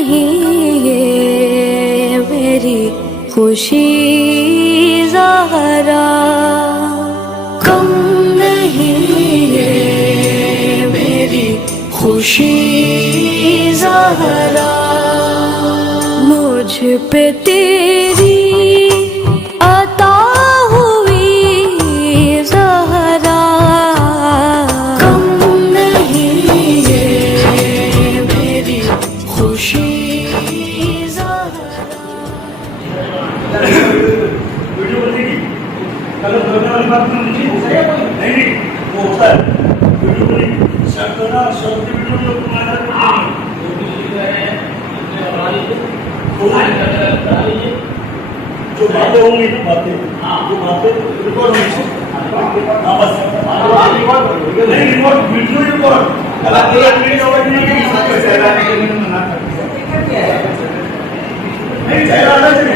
नहीं ये मेरी खुशी ज़हरा, कम नहीं ये मेरी खुशी ज़हरा, मुझ पे तेरी अता हुई ज़हरा, कम नहीं ये मेरी खुशी ज़हरा। वीडियो बनेगी कल करने वाली बात नहीं वो होता है वीडियो बनेगी सब करना सब वीडियो जो तुम्हारा जो बातें होंगी बातें जो बातें रिकॉर्ड होंगी हाँ बस नहीं रिकॉर्ड वीडियो रिकॉर्ड नहीं चेहरा अलग से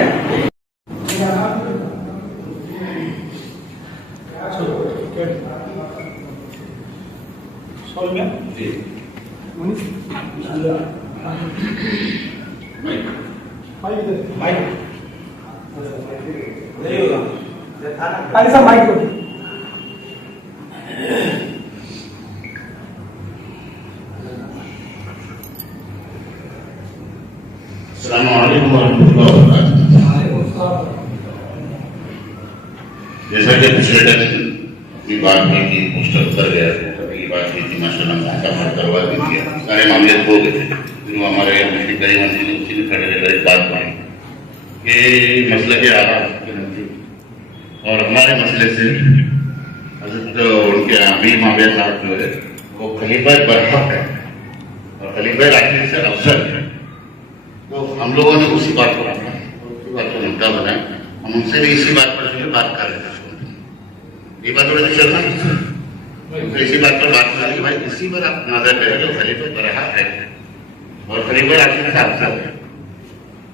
सॉल्व में जी माइक नहीं होगा ऐसा माइक दो अस्सलाम वालेकुम वरहमतुल्लाहि वबरकातुहू। जैसा कि पिछले दिन की बात हुई थी पोस्टर उतर गया तभी की बात हुई थी माशाल्लाह मौका पर करवा दी थी सारे मामले हो गए थे फिर हमारे मुफ्ती करीम मंत्री ने उसी में खड़े रहकर एक बात कही कि मसले के आला के नजदीक और हमारे मसले से हजरत उनके अमीर माविया साहब जो है वो खलीफा बरहक है और खलीफा राशिद से अफसर है। तो हम लोगों ने उसी बात को रखा उसी बात को मुद्दा बनाया हम उनसे भी इसी बात पर जो है बात कर रहे थे ये बात थोड़ी सी चलना तो इसी बात पर बात कर रही भाई इसी पर आप नजर करें जो खलीफा बरहक है और खलीफा राशिद से अफसर है।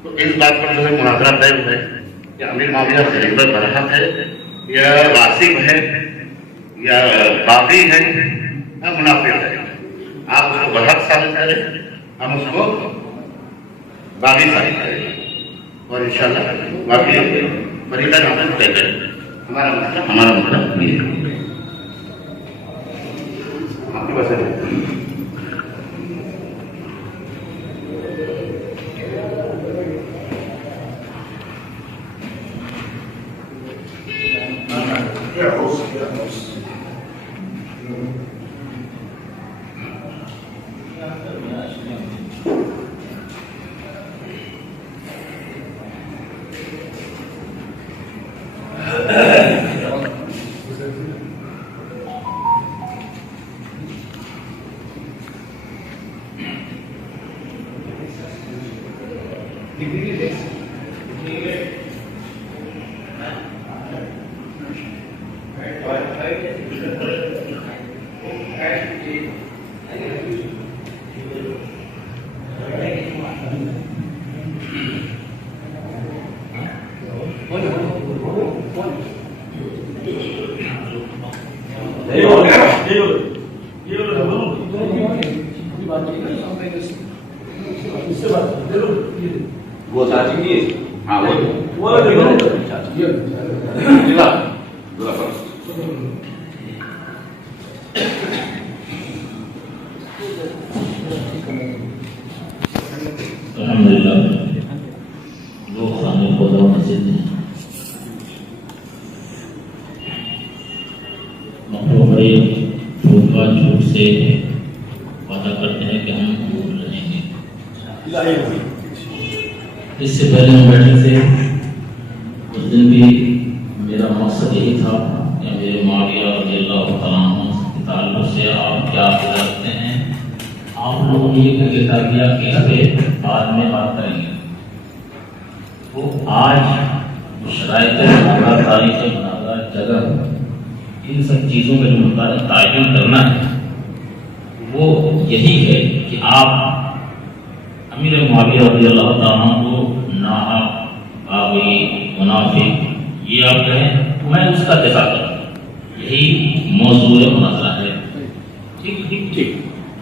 तो इस बात पर जो है मुनाजरा तय हुआ है कि अमीर माविया खलीफा बरहक है या वासिफ है या बागी है या मुनाफिक है। आप उसको बरहक साबित करें हम उसको बागी साबित करेंगे और इंशाल्लाह बाकी फरीदा नाम तय करेंगे। हमारा मतलब नहीं है आपकी बात है वो चाची की हाँ वो अल्हम्दुलिल्लाह जो खाने खुदा मस्जिद है बड़े झूठ से वादा करते हैं कि हम दूर रहेंगे। इससे पहले हम बैठे थे उस दिन भी मेरा मकसद यही था कि मेरे माविया रज़ियल्लाहु तआला अन्हु के ताल्लुक़ से आप क्या रखते हैं। आप लोगों ने ये किया कि इस पे बाद में बात करेंगे। तो आज शराइत मुनाज़रा तारीख़ मुनाज़रा जगह इन सब चीज़ों में जो तायन करना है वो यही है कि आप अमीर मुआविया रज़ियल्लाहु तआला को नाहक बागी मुनाफिक ये आप कहें तो मैं उसका दिफा करूँ, यही मौजूद मुनाज़रा है। ठीक ठीक ठीक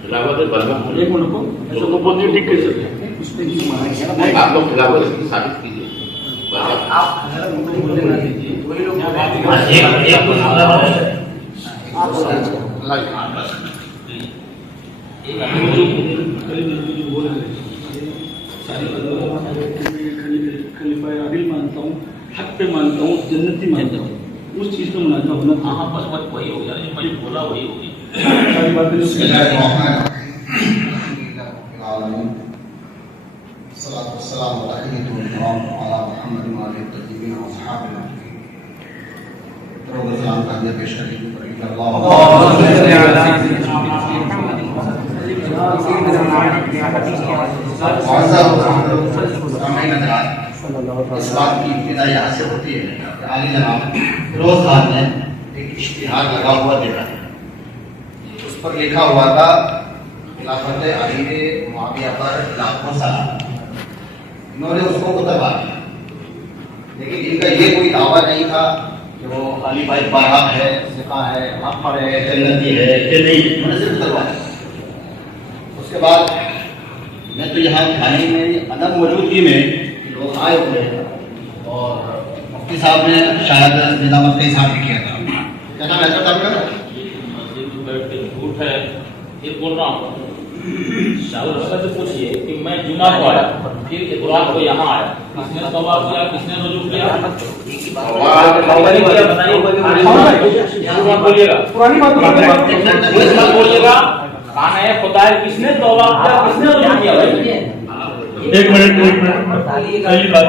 इलाहाबाद बलवा बोले उनको ठीक कर सकते हैं। आप लोग खिलाफ हो इसकी साबित कीजिए। खलीफा आदिल मानता हूँ, हक पे मानता हूँ, जन्नती मानता हूँ, उस चीज को मनाता हूँ ना। हाँ बस वही हो गया, मैंने बोला वही हो गया। सारी बातें इस बात की इब्तिदा यहाँ से होती है कि आली जनाब फिरोज खान ने एक इश्तिहार लगा हुआ देखा है, उस पर लिखा हुआ था खिलाफत अली मुआविया पर लाखों सलाम। इन्होंने उसको उतरवा दिया, लेकिन इनका ये कोई दावा नहीं था कि वो अली भाई बरहक है, सिका है, हक है, जन्नती है, ये नहीं, उन्होंने सिर्फ उतरवा दिया। उसके बाद मैं तो यहाँ थाने में अदम मौजूदगी में लोग आए हुए हैं और मुफ्ती साहब ने शायद निजामत का हिसाब भी किया था। क्या नाम है साहब का? झूठ है ये बोल रहा हूँ। शाहुल हसन से पूछिए कि मैं जुमा को आया, फिर इतवार को यहाँ आया, किसने तौबा किया, किसने रुजू किया? बोलिएगा पुरानी बात बोलिएगा। खाना है खुदा है, किसने तौबा किया, किसने रुजू किया? एक मिनट पहली बात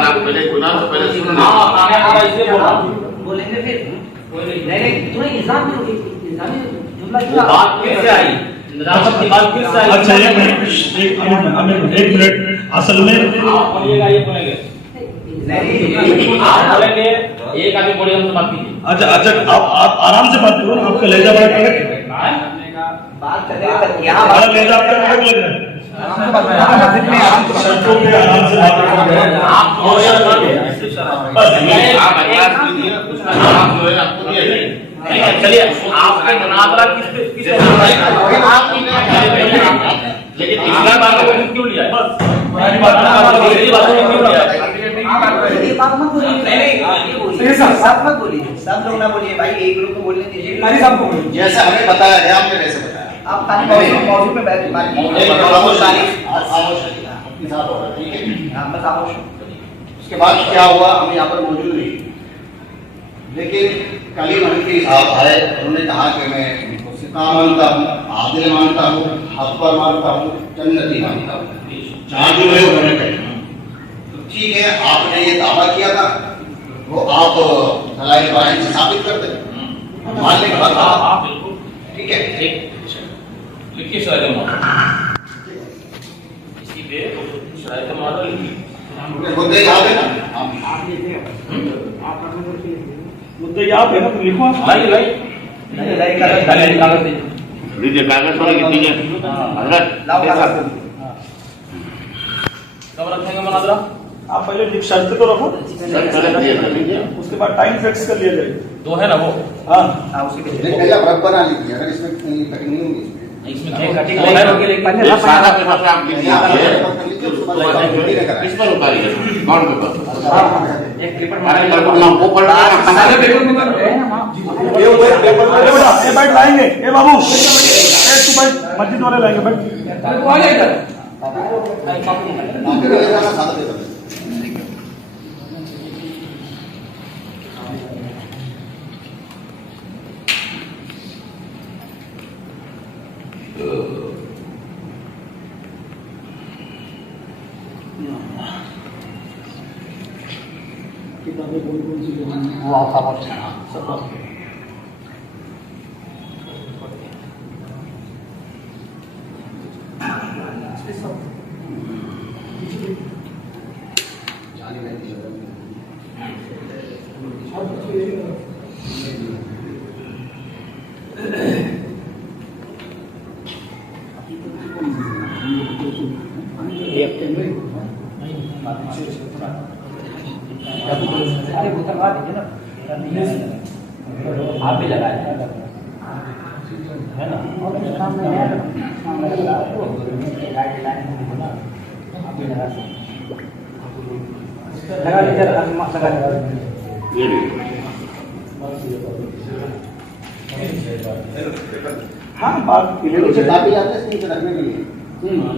आप पहले गुनाह से पहले सुन हाँ खाने वाला इसलिए बोल रहा हूँ। बोलेंगे फिर नहीं तुम्हें इल्जाम क्यों जुमला क्यों बात फिर से आई, निजामत की बात फिर से आई। अच्छा एक मिनट असल में आप बोलिएगा, ये बोलेंगे आप बोलेंगे, एक आदमी बोलिए हमसे बात कीजिए। अच्छा आप आराम से बात करो, आपका लहजा बड़ा अलग है, बात करेगा क्या बड़ा लहजा आपका अलग लग रहा है। शर्तों पे आराम से बात करो। आप चलिए आपका मुनाजरा किस लेकिन इस्लाम बात क्यों लिया? बस बात क्यों लिया? मत बोलिए, सब लोग ना बोलिए भाई, एक ग्रुप को बोलने दीजिए। जैसे हमें बताया गया, हमने वैसे बताया। आप खाली मौजूद में बैठ मुफ्ती साहब होगा, ठीक है। बस खामोश। उसके बाद क्या हुआ, हम यहाँ पर मौजूद नहीं, लेकिन कलीम हनफी साहब आए, उन्होंने कहा कि मैं सिका मानता हूँ, आदिल मानता हूँ, हक पर मानता हूँ, जन्नती मानता हूँ। चार जो है उन्होंने कहा तो ठीक है, आपने ये दावा किया था, वो आप दलाइल बयान से साबित कर दें, मानने के बाद ठीक है। लिखिए शरायत मॉडल, इसी पे शरायत मॉडल लिखिए। मुद्दे याद है ना? मुद्दे याद है ना, तो लिखो आप। भाई कागज लीजिए कागज वाला कितनी है? कब रखेंगे मुनाजरा? आप पहले शर्त तो रखो, उसके बाद टाइम फिक्स कर लिया जाएगा। दो है ना वो? हाँ रब बना लीजिए, अगर इसमें कठिनाई होगी इसमें कटिंग दो है ना? सादा पेपर पे आप लिख दीजिए, किस पर उतारिए? कौन पेपर? अरे कल को नाम वो पढ़ रहा है, ये बैठ लाएंगे, ए बाबू तू बैठ, मस्जिद वाले लाएंगे, बैठ। किताबें कौन सी जो अरे बोतल बात है ना, आप भी लगाए है ना, और काम में है गाइड लाइन में बोला आप भी लगा सकते लगा लीजिए लगा ये भी हाँ बात क्लियर हो मुझे जाए। काफी आते हैं इसमें रखने के लिए वही है।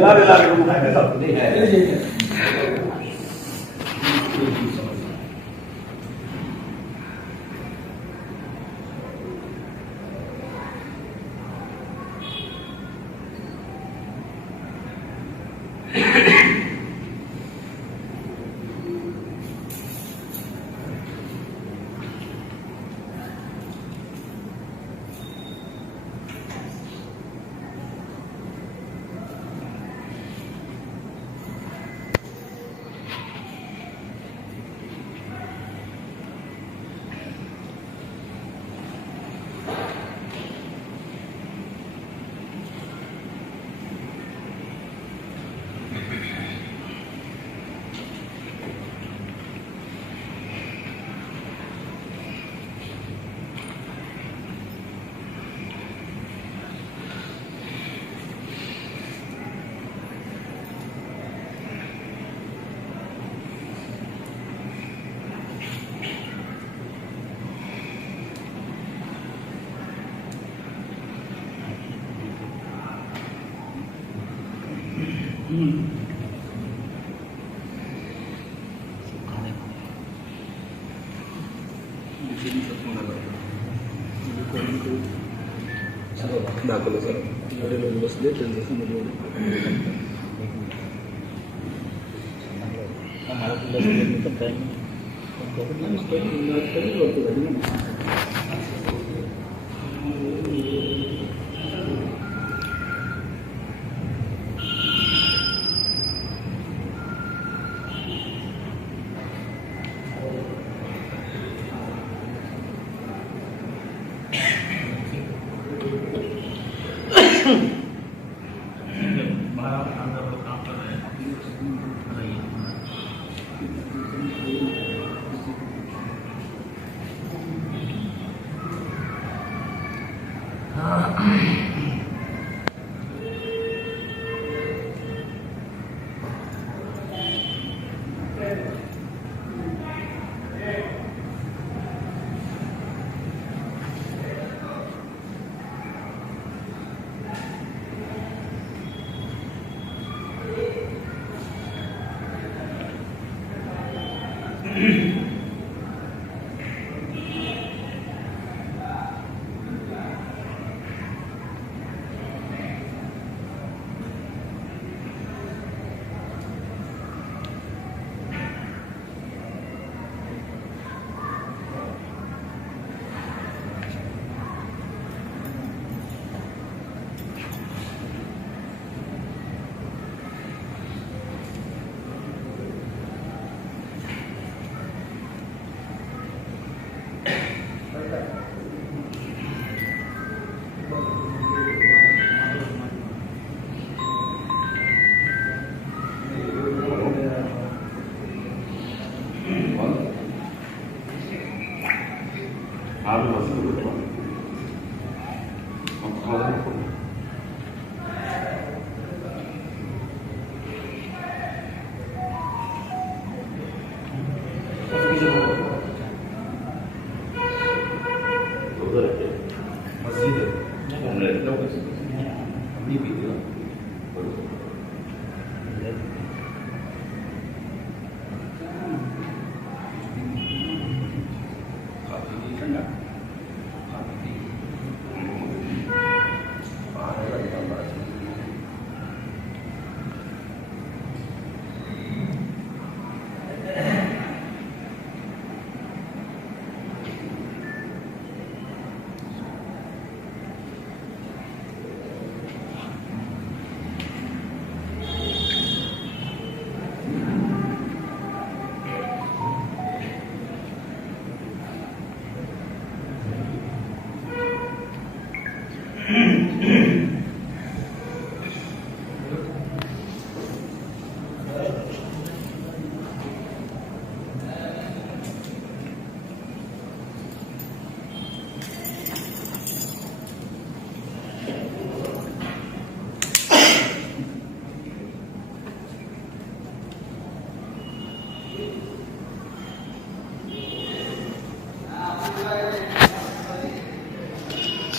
ला रे ला रे दाखवलं सर एवढे लोक बसले त्यांच्यासमोर आम्हाला तुला पण टाईम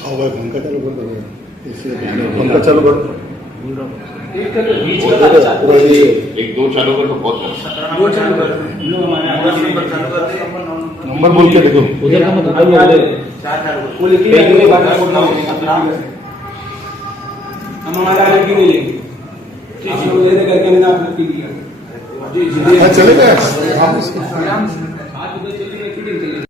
पंखा चालू कर दो पंखा चालू कर एक दो चालू कर तो बहुत अच्छा। नंबर बोल के देखो उधर का मतलब हम हमारा की नहीं लेंगे आप लोग लेने करके नहीं आप पी लिया चलेगा साथ में चलेंगे फिटिंग चलेंगे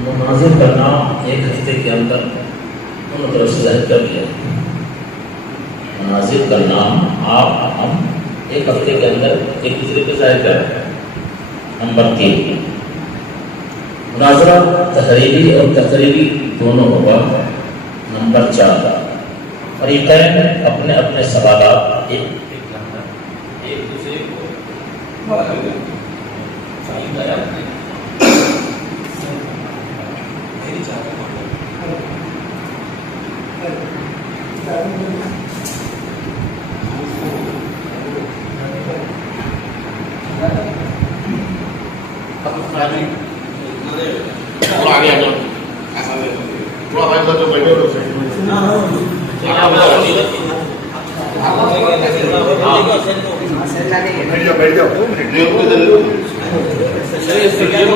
मुनाजिर का नाम एक हफ्ते के अंदर दोनों तरफ से जाहिर कर दिया। मुनाजिर का नाम हम एक हफ्ते के अंदर एक दूसरे को जाहिर कर रहे हैं। नंबर 3, मुनाजरा तहरीरी और तकरीरी दोनों होगा। नंबर 4, फरीकैन अपने अपने सवालात एक दूसरे को थोड़ा आगे आ जाओ, ऐसा नहीं, थोड़ा आगे आ जाओ, बैठो लोग से। बैठ जाओ।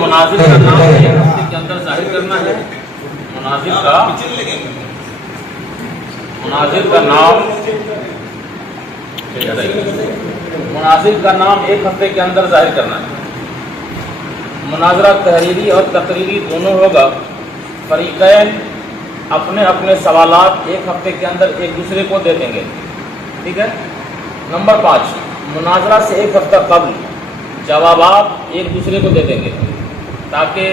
मुनाजिर का नाम एक हफ्ते के अंदर जाहिर करना है। मुनाजिर का नाम एक हफ्ते के अंदर जाहिर करना है। मुनाजरा तहरीरी और तकरीरी दोनों होगा। फरीकैन अपने अपने सवालात एक हफ्ते के अंदर एक दूसरे को दे देंगे। ठीक है। नंबर 5, मुनाजरा से एक हफ्ता कबल जवाबात एक दूसरे को दे देंगे, ताकि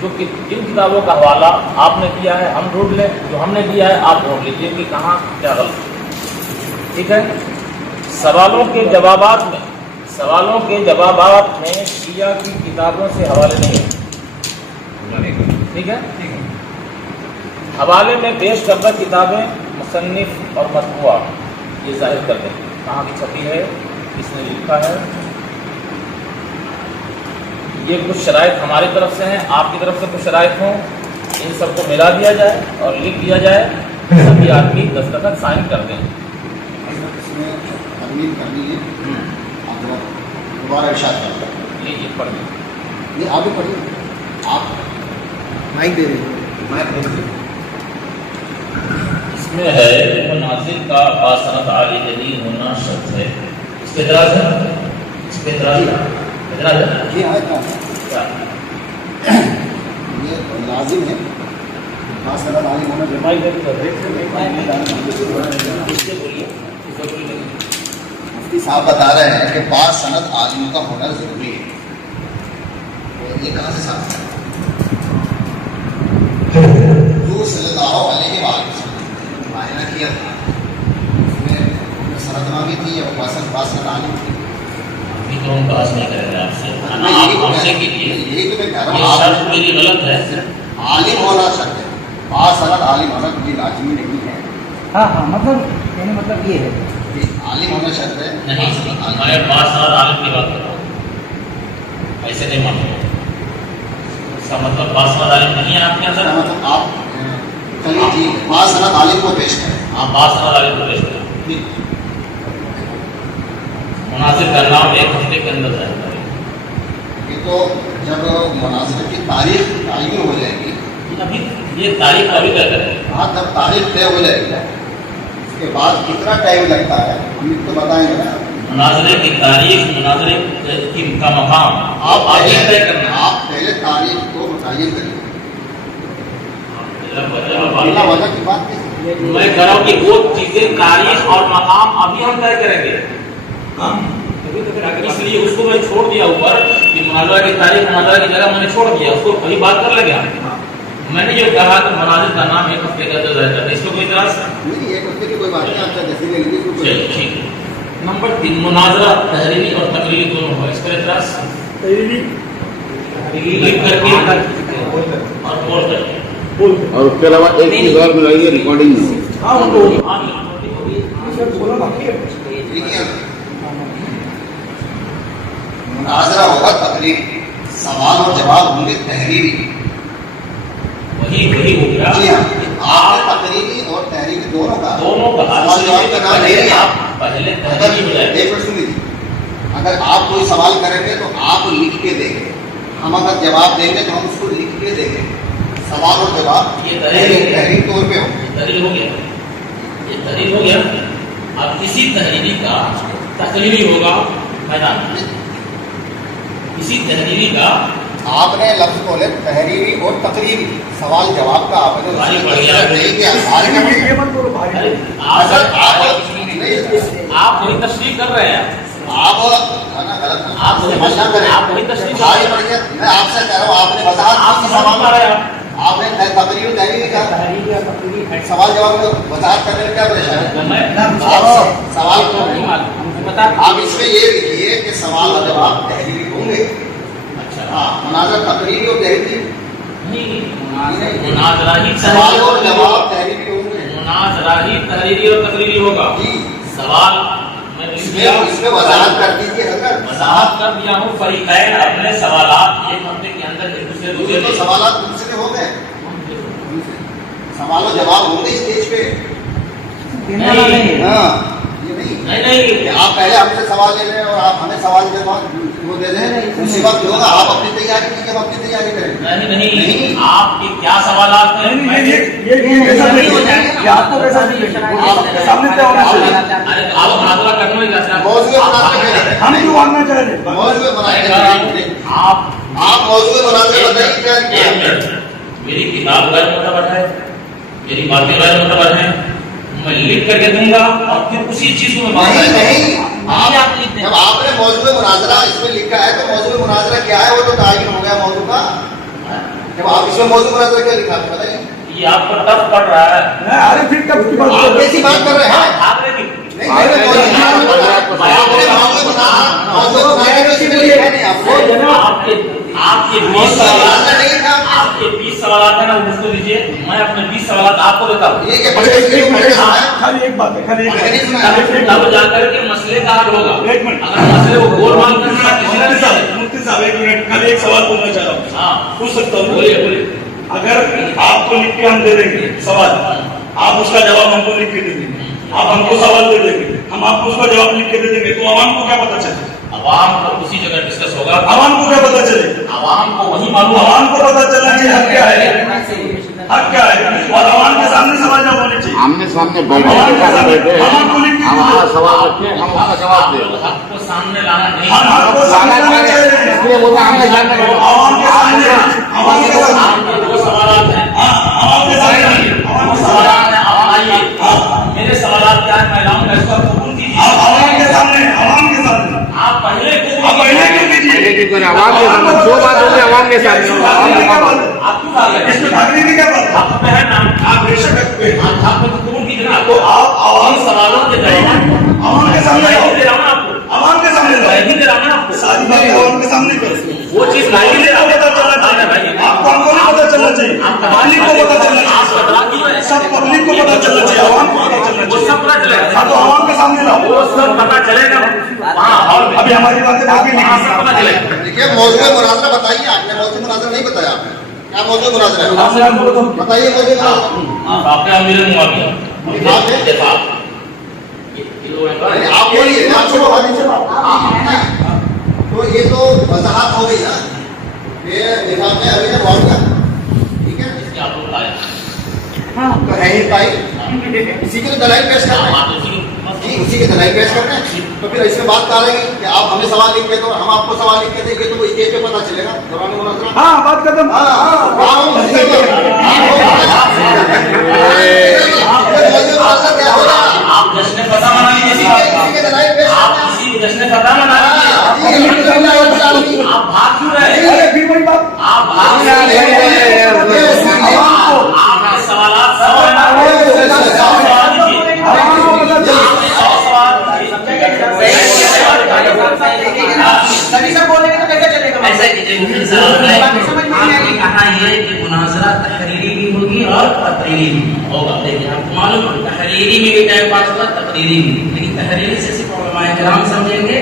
जो जिन किताबों का हवाला आपने दिया है हम ढूंढ लें, जो हमने दिया है आप ढूंढ लीजिए कि कहाँ क्या गलत। ठीक है। सवालों के जवाबात में शिया की किताबों से हवाले नहीं है। ठीक है। हवाले में पेश करदा किताबें मुसन्निफ और मतबूआ ये जाहिर कर दें कहाँ की छपी है, किसने लिखा है। ये कुछ शराइत हमारी तरफ से हैं, आपकी तरफ से कुछ शराइत हों, इन सबको मिला दिया जाए और लिख दिया जाए, सभी आदमी दस्तखत साइन कर दें। दोबारा इरशाद करें। लीजिए पढ़ लें। ये आप भी पढ़िए। आप माइक दे रहे हैं। इसमें है मुनाजिर का बासनद आली जदीद होना शर्त है। इस पे इतराज है, इस पे इतराज है। ये आयत का क्या ये लाजिम है बासनद आली होना जरूरी माइक इससे बोलिए। मुफ्ती साहब बता रहे हैं कि बासनद आलिम का होना जरूरी है। और ये कहाँ से साफ है? सल्लल्लाहु अलैहि वसल्लम मायना किया था, उसमें सरदमा भी थी और बासनद आलिम थी। अभी तो हम बात नहीं करेंगे आपसे, यही तो मैं कह रहा हूँ, शर्त मेरी गलत है। आलिम होना शर्त है, बासनद आलिम होना कोई लाजमी नहीं है। हाँ हाँ मतलब कहने मतलब ये है आलिम होना चाहते हैं नहीं, मैं 5 साल आलिम की बात कर रहा हूँ, ऐसे नहीं मानते। इसका मतलब 5 साल आलिम नहीं है आपके अंदर। मतलब आप चलिए ठीक है 5 सनद आलिम को पेश करें। आप 5 साल आलिम को पेश करें। मुनासिब का नाम 1 हफ्ते के अंदर जाएगा। ये तो जब मुनासिब की तारीख तय हो जाएगी, अभी ये तारीख अभी तय करेंगे। हाँ जब तारीख तय हो जाएगी उसके बाद कितना टाइम लगता है हम तो बताएंगे ना। मुनाजरे की तारीख, मुनाजरे का मकाम आप अभी तय करना। आप पहले तारीख को मुतय्यन करिए। मैं वजह की बात कैसे? कह रहा हूँ कि वो चीजें तारीख और मकाम अभी हम तय करेंगे। इसलिए उसको मैं छोड़ दिया ऊपर कि मुनाजरा की तारीख मुनाजरा की जगह मैंने छोड़ दिया, उसको कभी बात कर लेंगे हम। मैंने जो कहा कि मुनाजिर का नाम 1 हफ्ते का अंदर रहता है, इसको कोई इतराज नहीं, एक हफ्ते की कोई बात नहीं, आपका जैसे ले लीजिए कोई- चलिए ठीक है। नंबर 3 मुनाजरा तहरीरी और तकरीरी दोनों हो, इस पर इतराज लिख करके और बोल करके। और उसके अलावा एक चीज और मिलाइए, रिकॉर्डिंग में। देखिए मुनाजरा होगा तकरीर, सवाल और जवाब होंगे तहरीरी। वही हो गया। जी हाँ, आपने तकरीरी और तहरीरी दोनों का दोनों का सवाल जवाब का नाम ले लिया। पहले अगर तहरीरी हो जाएगा। एक मिनट सुन लीजिए, अगर आप कोई सवाल करेंगे तो आप लिख के देंगे, हम अगर जवाब देंगे तो हम उसको लिख के देंगे। सवाल और जवाब ये तहरीरी तौर पे हो। तहरीर हो गया, ये तहरीर हो गया। अब इसी तहरीरी का तकरीरी होगा मैदान में। इसी तहरीरी का आपने लफ्ज बोले तहरीरी और तकरीरी, सवाल जवाब का आपने भारी पड़ गया। नहीं किया। भारी का नहीं। अरे अगर आप आप वही तशरीह कर रहे हैं। आप ना गलत आप समझना करें। आप वही तशरीह कर भारी रहे पड़ हैं। गया। मैं आपसे कह रहा हूँ, आपने बताया आप समझ पा रहे हैं। आपने तकरीर तहरीरी का सवाल जवाब में वजाहत करने में क्या परेशानी है? मैं सवाल को नहीं मालूम, मुझे बता आप इसमें ये लिखिए कि सवाल और जवाब तहरीरी होंगे। अच्छा हाँ, मुनाजरा तकरीरी और तहरीरी, नहीं, मुनाजरा ही सवाल और तहरीरी जवाब होगा। तहरीरी होंगे। मुनाजरा ही तहरीरी और तकरीरी होगा। जी, सवाल मैं लिख दिया, इसमें वजाहत कर दीजिए। अगर वजाहत कर दिया हूँ। फरीकैन अपने सवालात 1 हफ्ते के अंदर एक दूसरे को दे तो दें। सवाल दूसरे हो गए, सवाल और जवाब होंगे स्टेज पे। नहीं हाँ, ये नहीं नहीं कि आप पहले हमसे सवाल ले रहे हैं और आप हमें सवाल जवाब वो दे दें, उसी वक्त होगा। आप अपनी तैयारी कीजिए, हम अपनी तैयारी करें। नहीं आपके क्या सवालात हैं? ये कैसा नहीं हो जाएगा, आपको कैसा नहीं आपके सामने क्या होना चाहिए? अरे आप मुनाजरा करना ही कैसे? मौजूद मुनाजरा हम क्यों मानना चाह रहे हैं? मौजूद मुनाजरा आप मौजूद मुनाजरा बताइए क्या एक मिनट, मेरी किताब गैर मुतबर है, मेरी बातें गैर मुतबर हैं, मैं लिख करके दूंगा और फिर उसी चीज को मैं नहीं नहीं, आप लिख दें। जब आपने मौजूद मुनाजरा इसमें लिखा है तो मौजूद मुनाजरा क्या है वो तो तायीन हो गया मौजू का। जब आप इसमें मौजूद मुनाजरा क्या लिखा है बताइए। ये आपको टफ पड़ रहा है। अरे फिर कब की बात आप कर रहे कैसी बात कर रहे हैं? आपने भी नहीं, मैंने मौजूद आपके 20 सवाल है ना, उसको दीजिए। मैं अपने 20 सवाल आपको देता हूँ। खाली एक बात है, खाली एक तब जाकर के मसले का हल होगा। एक मिनट। अगर मसले को गोलमाल करना किसी ने मुफ्ती साहब एक मिनट, खाली एक सवाल पूछना चाह रहा हूँ। हाँ पूछ सकता हूँ? बोलिए बोलिए। अगर आपको लिख के हम दे देंगे सवाल, आप उसका जवाब हमको लिख के दे देंगे, आप हमको सवाल दे देंगे, हम आपको उसका जवाब लिख के दे देंगे, तो आवाम को क्या पता चले? आवाम को उसी जगह डिस्कस होगा। आवाम को क्या पता चले? आवाम को वही मालूम। आवाम को पता चलना चाहिए हक क्या है, हक क्या है, और आवाम के सामने सवाल जवाब होने चाहिए। आमने सामने बैठे आवाम के सामने बैठे आवाम को लिख के हम हमारा सवाल रखें, हम उसका जवाब दें। हक को सामने लाना नहीं। हम हक को सामने लाना चाहिए। इसलिए बोला हमने सामने आवाम के सामने, आवाम के सामने, आपके 2 सवालात हैं। आवाम के सामने, आवाम के सामने, सवालात हैं, आवाम आइए। मेरे सवालात क्या है मैं लाऊंगा, इसको आप कबूल कीजिए। आवाम के सामने, आवाम के सामने आप पहले आप पहले क्यों कीजिए? आवाम के सामने जो बात होगी आवाम के सामने इसमें भागने की क्या बात है? आप क्यों भाग रहे हैं? इसमें भागने की क्या बात है? हक पे है ना, आप बेशक हक पे हैं। आप तो कबूल कीजिए ना। तो आप आवाम सवालों के दौरान आवाम के सामने मैं लाओ, ही दे रहा हूँ ना आपको, आवाम के सामने मैं लाओ, ही दे रहा हूँ ना आपको। सारी बात आवाम के सामने करो। वो चीज मैं ही दे रहा हूँ। पता चलना चाहिए, आपको हमको नहीं पता चलना चाहिए, पब्लिक को पता चलना चाहिए, आप बदला क्यों है? सब पब्लिक को पता चलना चाहिए, आवाम को पता चलना वो सब पता चलेगा। हाँ, तो आवाम के सामने लाओ, वो सब पता चलेगा वहाँ हॉल में। अभी हमारी बातें बाकी नहीं वहाँ सब पता चलेगा। देखिए मौजूद मुनाजरा बताइए, आपने मौजूद मुनाजरा नहीं बताया आपने, क्या मौजूद मुनाजरा है बताइए मौजूद मुनाजरा। आपका अमीर मुआविया आप बोलिए, आपसे बता दीजिए। तो ये तो वजाहत हो गई ना, ये निजाम में अभी तक हुआ, ठीक है, तो है ही भाई, इसी के तो दलाइल पेश कर रहे हैं, जी उसी के दलाइल पेश कर रहे हैं। तो फिर इसमें बात करेंगे कि आप हमें सवाल लिख के दो, हम आपको सवाल लिख के देंगे, तो वो स्टेज पे पता चलेगा दौरान मुनाजरा। हाँ, बात खत्म। आप जश्न फतह मना लीजिए, आप किसी भी जश्न फतह मना लीजिए। आप भाग क्यों रहे हैं? आप भाग क्यों रहे हैं? आपके सवालात सवाल सभी सब बोलेंगे तो कैसे चलेगा? ऐसा कीजिए, कहा ये कि मुनाजरा तहरीरी भी होगी और तकरीरी भी होगा। देखिए आपको मालूम है तहरीरी में भी टाइम पास होगा, तकरीरी में, लेकिन तहरीरी से सिर्फ उलमाए किराम समझेंगे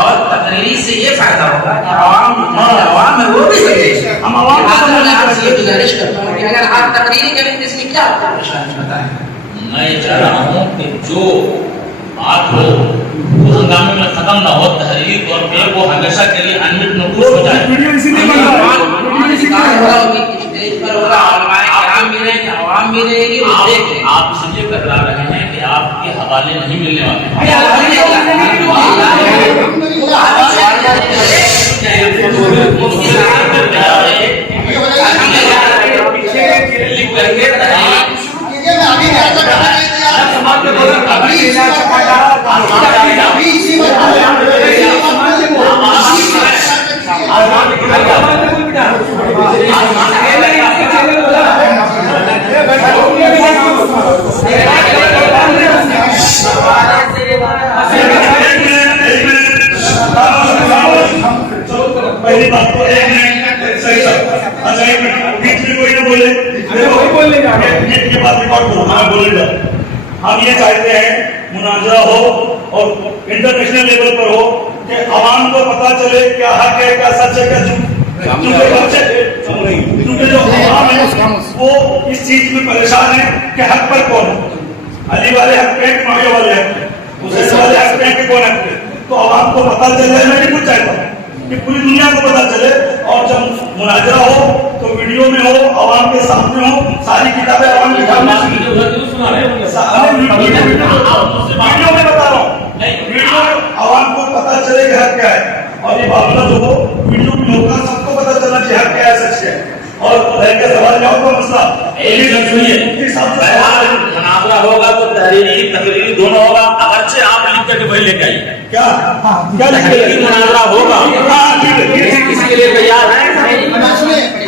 और तकरीरी से ये फायदा होगा कि आवाम है वो भी समझेगा। हम आवाम को आपसे ये गुजारिश करता हूँ कि अगर आप तकरीरी करें तो इसमें क्या आपको परेशानी बताएं। मैं ये चाह रहा हूँ कि जो बात हो वो हंगामे में खत्म ना हो, तहरीरी तौर पे वो हमेशा के लिए अनमिट नोटिस हो जाए। वीडियो इसीलिए बन रहा है, वीडियो इसीलिए बन रहा है। स्टेज पर होगा, आवाम भी रहेगी, आवाम भी रहेगी, वो देखेंगे। आप इसलिए कतरा रहे हैं कि आपके हवाले नहीं मिलने वाले। पहली बात तो एक मिनट सही सब, अच्छा एक मिनट बीच में कोई ना बोले, ये बात रिकॉर्ड करो, मैं बोले जा। हम ये चाहते हैं मुनाजरा हो और इंटरनेशनल लेवल पर हो कि आवाम को पता चले क्या हक है, क्या सच है, क्या झूठ। क्योंकि जो आवाम है वो इस चीज में परेशान है कि हक पर कौन है, अली वाले हक पे, माविया वाले हक पे, हुसैन वाले हक पे कि कौन हक पे। तो आवाम को पता चल जाए, मैं कुछ चाहता हूँ कि पूरी दुनिया को पता चले, और जब मुनाजरा हो तो वीडियो में हो, आवाम के सामने हो, सारी किताबें आवाम के सामने। वीडियो में बता रहा हूँ, वीडियो आवाम को पता चले कि हक क्या है, और ये मामला जो हो वीडियो में होगा, सबको पता चलना चाहिए हक क्या है, सच क्या है। और रह के सवाल जवाब का मसला मुनाजरा होगा तो तहरीरी तकरीरी दोनों होगा। अगरचे आप लिख करके वही लेके आइए। क्या क्या तहरीरी मुनाजरा होगा, इसके लिए तैयार है?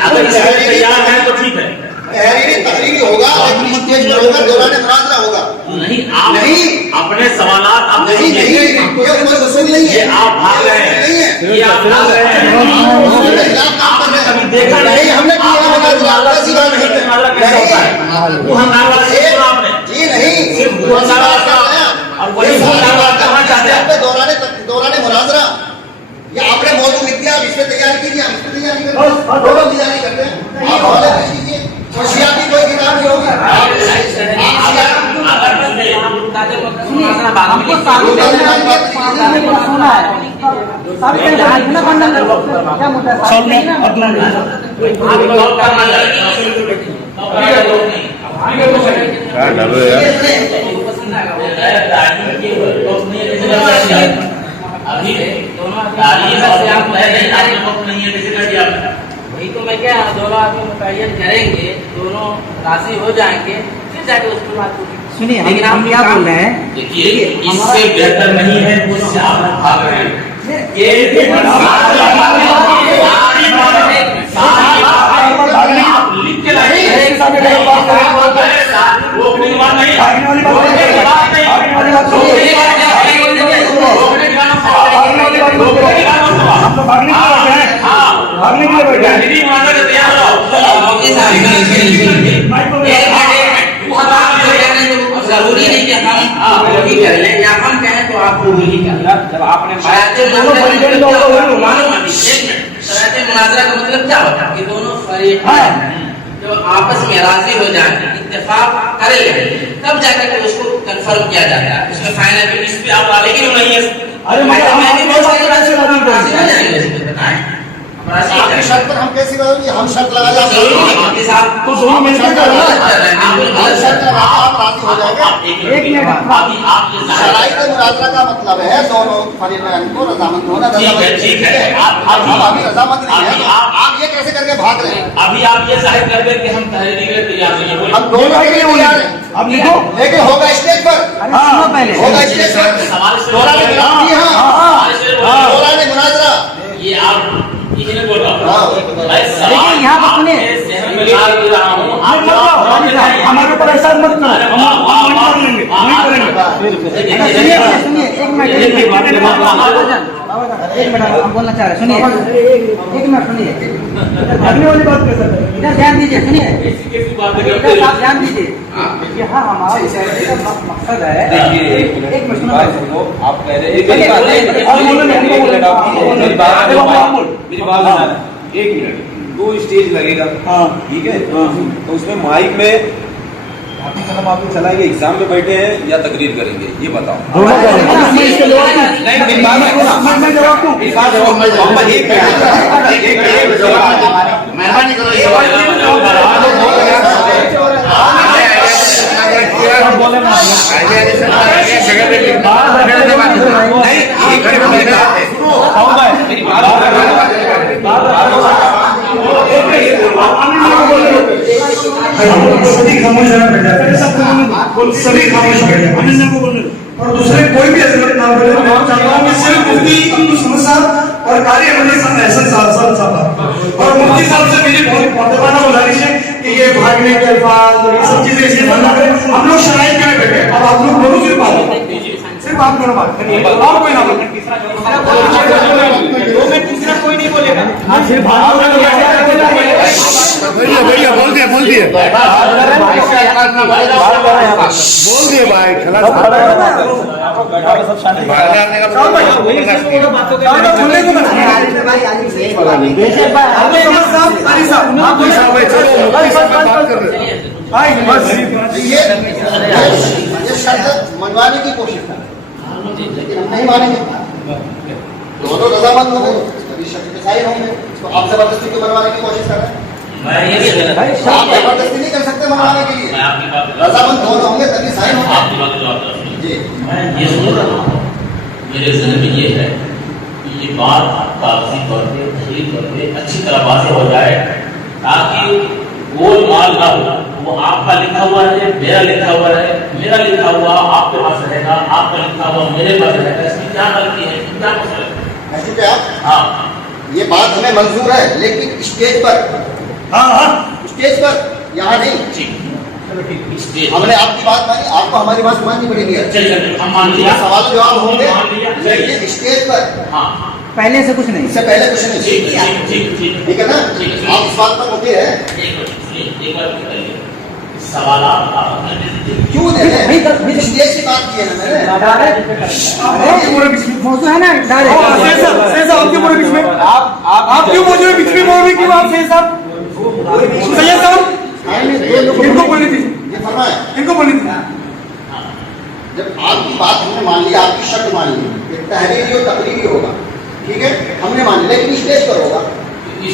अगर इसके लिए तैयार है तो ठीक है। तहरीरी तकरीरी होगा, स्टेज पर होगा, दौरान मुनाजरा होगा। नहीं, आप नहीं, अपने सवालात आप नहीं नहीं, ये कोई उसूल नहीं है, ये आप भाग रहे हैं, ये आप भाग रहे हैं। आपने कभी देखा नहीं? हमने किया वो हंगामा सुना आपने? जी नहीं, सिर्फ वो हंगामा का और वही हंगामा कहाँ चाहते हैं? दौरान मुनाजरा ये आपने मौजूद विद्या इसमें तैयारी कीजिए, हम इसमें तैयारी करते हैं, दोनों तैयारी करते हैं। आप हवाले पेश कीजिए, होशियार की कोई किताब नहीं होगी। हमको साबित सुना है, साबित क्या मुद्दा वही तो मैं क्या, दोनों आदमी मुतय्यन करेंगे, दोनों राजी हो जाएंगे, फिर जाके उसके बाद सुनिए। लेकिन हम क्या बोल रहे हैं, देखिए इससे बेहतर नहीं है उससे आप भाग रहे हैं। आप लिख के लाइए, रोकने की बात नहीं, भागने के लिए बैठे हैं। तैयार हो। आपको वही किया जब आपने शरायते दोनों फरीकैन लोगों को वही मानो शरायते मुनाजरा का मतलब क्या होता है कि दोनों फरीकैन जो आपस में राजी हो जाए, इत्तेफाक कर ले, तब जाकर के उसको कंफर्म किया जाता है। उसमें फाइनल इस पे आप डालेंगे नहीं है। अरे मगर हम राजी हो जाएंगे इसमें, बताएं आपकी शर्त पर हम कैसी बात हम शर्त लगा जाते तो दोनों मिलकर हम शर्त लगा आप राजी हो जाएंगे। एक मिनट शराइत मुनाजरा का मतलब है दोनों फरीकैन को रजामंद होना। ठीक है। अब अभी रजामंद नहीं है, आप ये कैसे करके भाग रहे हैं? अभी आप ये जाहिर कर दें कि हम तहरीर के लिए तैयार नहीं हैं। हम दोनों के लिए तैयार हैं। अब लिखो लेकिन होगा स्टेज पर, होगा स्टेज पर दौरान मुनाजरा। ये आप किसी ने बोल रहा हूँ। लेकिन यहाँ पर सुनिए, हमारे ऊपर ऐसा मत करो, हम कर लेंगे, नहीं करेंगे। सुनिए एक मिनट हम बोलना चाह रहे, सुनिए एक मिनट सुनिए, अगली वाली बात कर सकते हैं। इधर ध्यान दीजिए, सुनिए कैसी बात इधर आप ध्यान दीजिए। यहाँ हमारा मकसद है, एक मिनट सुनो, आप कह रहे एक मिनट, 2 स्टेज लगेगा, ठीक है। तो उसमें माइक में आपकी कलम आपने चलाएंगे, एग्जाम में बैठे हैं या तकरीर करेंगे, ये बताओ। मेहरबानी करो सभी खामोश बैठ जाते, सभी खामोश बैठ जाते, अन्य को बोलने और दूसरे कोई भी हजरत ना बोले। मैं चाहता हूँ कि सिर्फ मुफ्ती अब्दुल समद साहब और कारी अमली साहब एहसन साहब और मुफ्ती साहब से मेरी बहुत गुजारिश है कि ये भागने के अल्फाज और ये सब चीजें इसलिए बंद करें। हम लोग शराइत में बैठे, अब आप लोग बोलो, सिर्फ आप दोनों बात करिए और कोई ना बोले। कोई नहीं बोलेगा। भैया बोल दिए भाई, खलास ये शर्त मनवाने की कोशिश कर, लेकिन हम नहीं मानेंगे। दोनों रजामंद होंगे, कभी शर्त के साइन होंगे, तो आप जबरदस्ती क्यों बनवाने की कोशिश कर रहे हैं? आप जबरदस्ती नहीं कर सकते मनवाने के लिए। रजामंद दोनों होंगे तभी साइन होंगे। जी मैं ये सोच रहा हूँ, मेरे जहन में ये है कि ये बात कागजी तौर पे, तहरीर तौर पे अच्छी तरह वाज़ेह हो जाए, ताकि गोल माल ना हो। वो आपका लिखा हुआ है, मेरा लिखा हुआ है, मेरा लिखा हुआ आपके पास रहेगा, आपका लिखा हुआ मेरे पास रहेगा। इसमें क्या गलती है, क्या मसला है? क्या हाँ, ये बात हमें मंजूर है, लेकिन स्टेज पर, स्टेज पर, यहाँ नहीं। हमने आपकी बात मानी, आपको हमारी बात माननी पड़ेगी। चलिए हम मान लिया, सवाल जवाब होंगे, लेकिन स्टेज पर हाँ, पहले से कुछ नहीं, इससे पहले कुछ नहीं। ठीक है ना? आप इस बात पर मुझे है एक बार बताइए, सवाल आप क्यों दे रहे हैं? स्टेज की बात की है ना मैंने। मौजूद है ना डायरेक्ट। आपके पूरे बीच में आप क्यों मौजूद है? बीच में मौजूद क्यों आप? सैयद साहब, इनको बोलनी थी, ये फरमाए, इनको बोलनी थी। जब आपकी बात हमने मान ली, आपकी शर्त मान ली, तहरीरी और तकरीरी होगा, ठीक है, हमने मान लिया, लेकिन स्टेज पर होगा।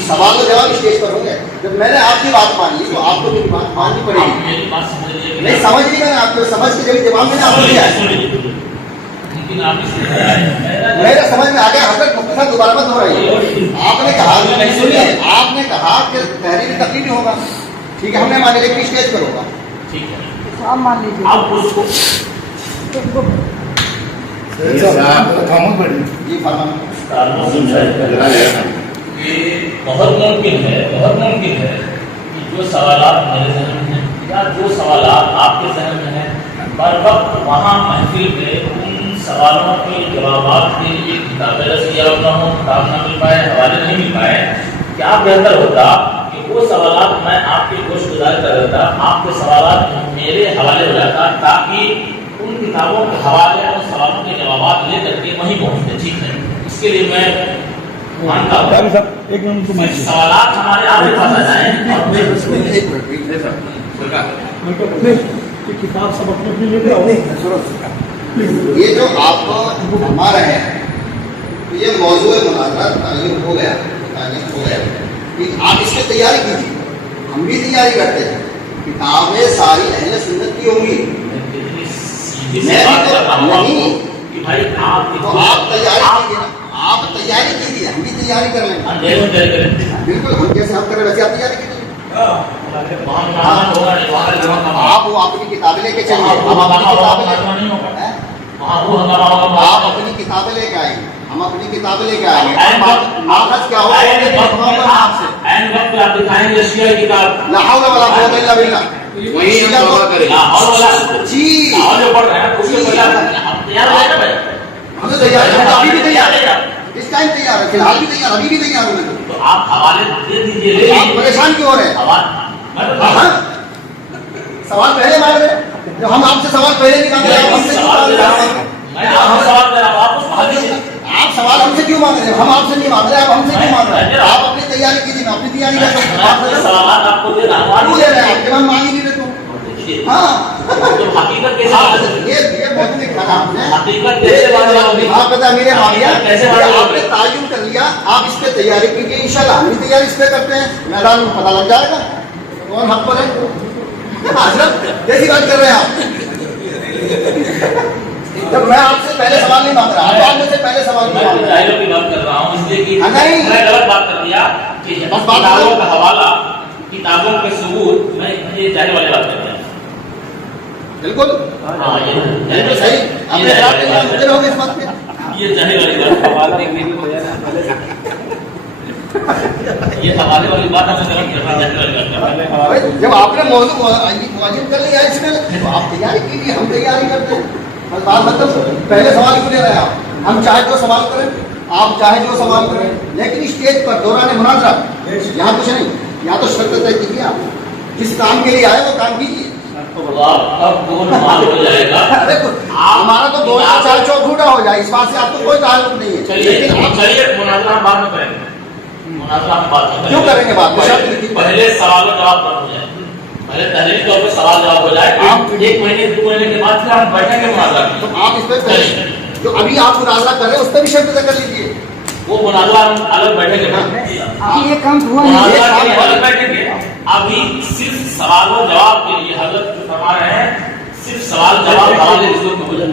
सवाल और जवाब स्टेज पर होंगे। जब मैंने आपकी बात मान ली, तो आपको मेरी बात माननी पड़ेगी। नहीं समझ नहीं, मैंने आपको समझ के जब जवाब मैंने आपको दिया है, मेरे समझ में आ गया। हजरत मुफ्ती साहब दोबारा मत हो रही है। आपने कहा, सुनिए, आपने कहा कि तहरीरी तकरीरी होगा, ठीक है, हमने मान लिया, लेकिन स्टेज पर होगा। ठीक है, तो आप मान लीजिए। आप उसको जी फरमाना। ये बहुत मुमकिन है कि जो सवालात मेरे जहन में हैं या जो सवालात आपके जहन में हैं, बर वक्त वहाँ महफिल में उन सवालों के जवाबात के लिए किताबें रसिया ना हो, किताब ना मिल पाए, हवाले नहीं मिल पाए। क्या बेहतर होता कि वो सवालात मैं आपके गोशगुजार कर देता, आपके सवालात मेरे हवाले हो जाता, ताकि उन किताबों के हवाले सवालों के जवाब लेकर के वहीं पहुंचते। ठीक है, इसके लिए मैं मानता हूँ एक मिनट सवाल हमारे आगे फंसा जाए। किताब सब अपने अपने लेके आओ। ये जो आप घुमा रहे हैं ये मौजूद मुनाज़रा तालीम हो गया कि आप इसकी तैयारी कीजिए। हम भी तैयारी करते हैं, किताबें सारी अहले सुन्नत की होंगी। मैं भी तो नहीं कि भाई आप तो आप तैयारी कीजिए ना, आप तैयारी कीजिए, हम भी तैयारी कर लेंगे। बिल्कुल, हम जैसे हम कर रहे वैसे आप तैयारी कीजिए। आप वो अपनी किताबें लेके चलिए, आप अपनी किताबें लेके आएंगे, हम अपनी किताबें लेके आएंगे। माखज़ क्या होगा आपसे आप दिखाएंगे शिया किताब ला हौला वला कुव्वता इल्ला बिल्लाह। वही हम तौबा करेंगे। जी और जो पढ़ रहे हैं उसके पहले हम तैयार हो जाएगा भाई। हम तो तैयार हैं, अभी भी तैयार है, इस टाइम तैयार है, फिलहाल भी तैयार, अभी भी तैयार हूँ मैं। तो आप हवाले दे दीजिए। आप परेशान क्यों हो रहे हैं? हाँ? सवाल पहले मांग रहे हैं, जो हम आपसे सवाल पहले नहीं मांग रहे हैं, आप हमसे क्यों मांग रहे हैं? आप सवाल हमसे क्यों मांग रहे हैं? हम आपसे नहीं मांग रहे, आप हमसे क्यों मांग रहे हैं? आप अपनी तैयारी कीजिए, मैं अपनी तैयारी कर सकता हूँ। आपको दे रहा क्यों ले रहे हैं? जब हम मांग ही नहीं रहे तो हाँ हकीकत कैसे ये बहुत दिखा रहा आपने। हकीकत कैसे आप पता मेरे मामिया कैसे आपने तायुन कर लिया, आप इस पे तैयारी कीजिए, इंशाल्लाह हम भी तैयारी इस पे करते हैं, मैदान में पता लग जाएगा कौन हक पर है। हजरत कैसी बात कर रहे हैं आप? जब मैं आपसे पहले सवाल नहीं मांग रहा, आप मुझसे पहले सवाल नहीं मांग रहे। की बात कर रहा हूँ इसलिए कि नहीं मैं गलत बात कर दिया कि बस बात किताबों का हवाला, किताबों के सबूत, मैं ये जाने वाली बात कर रहा हूँ। बिल्कुल हाँ, ये सही, आपने जवाब दिया, मुझे रहोगे इस बात पे। ये जाने वाली बात हवाला देखने की वजह ये हवाले वाली बात हमें गलत कर रहा है, जाने वाली बात कर रहा है। जब आपने मौजूद वाजिब कर लिया इसमें, तो आप तैयारी कीजिए, हम तैयारी करते हैं। बस बात मतलब पहले सवाल क्यों ले रहे हैं आप? हम चाहे जो सवाल करें, आप चाहे जो सवाल करें, लेकिन स्टेज पर दौरान मुनाज़रा यहाँ कुछ नहीं, यहाँ तो शर्त तय कीजिए। आप जिस काम के लिए आए वो काम कीजिए। अब गोलमाल हो जाएगा। अरे हमारा तो दो चार चौक झूठा हो जाए, इस बात से आपको कोई ताल्लुक नहीं है। लेकिन आप चलिए मुनाज़रा हम बाद में करेंगे, मुनाज़रा हम बाद में क्यों करेंगे बात? पहले सवाल का जवाब हो जाए, पहले तहरीर तौर पर सवाल जवाब हो जाए। आप 1 महीने 2 महीने के बाद फिर हम बैठेंगे मुनाज़रा। तो आप इस पे जो अभी आप मुनाज़रा कर रहे हैं उस पर भी शर्त तय कर लीजिए। वो मुनाज़रा हम अलग बैठेंगे, ये काम हुआ मुनाज़रा के लिए अलग बैठेंगे। अभी सिर्फ सवालों जवाब के लिए हजरत जो फरमा रहे हैं, सिर्फ सवाल जवाब हवाले रिजल्ट में हो जाए।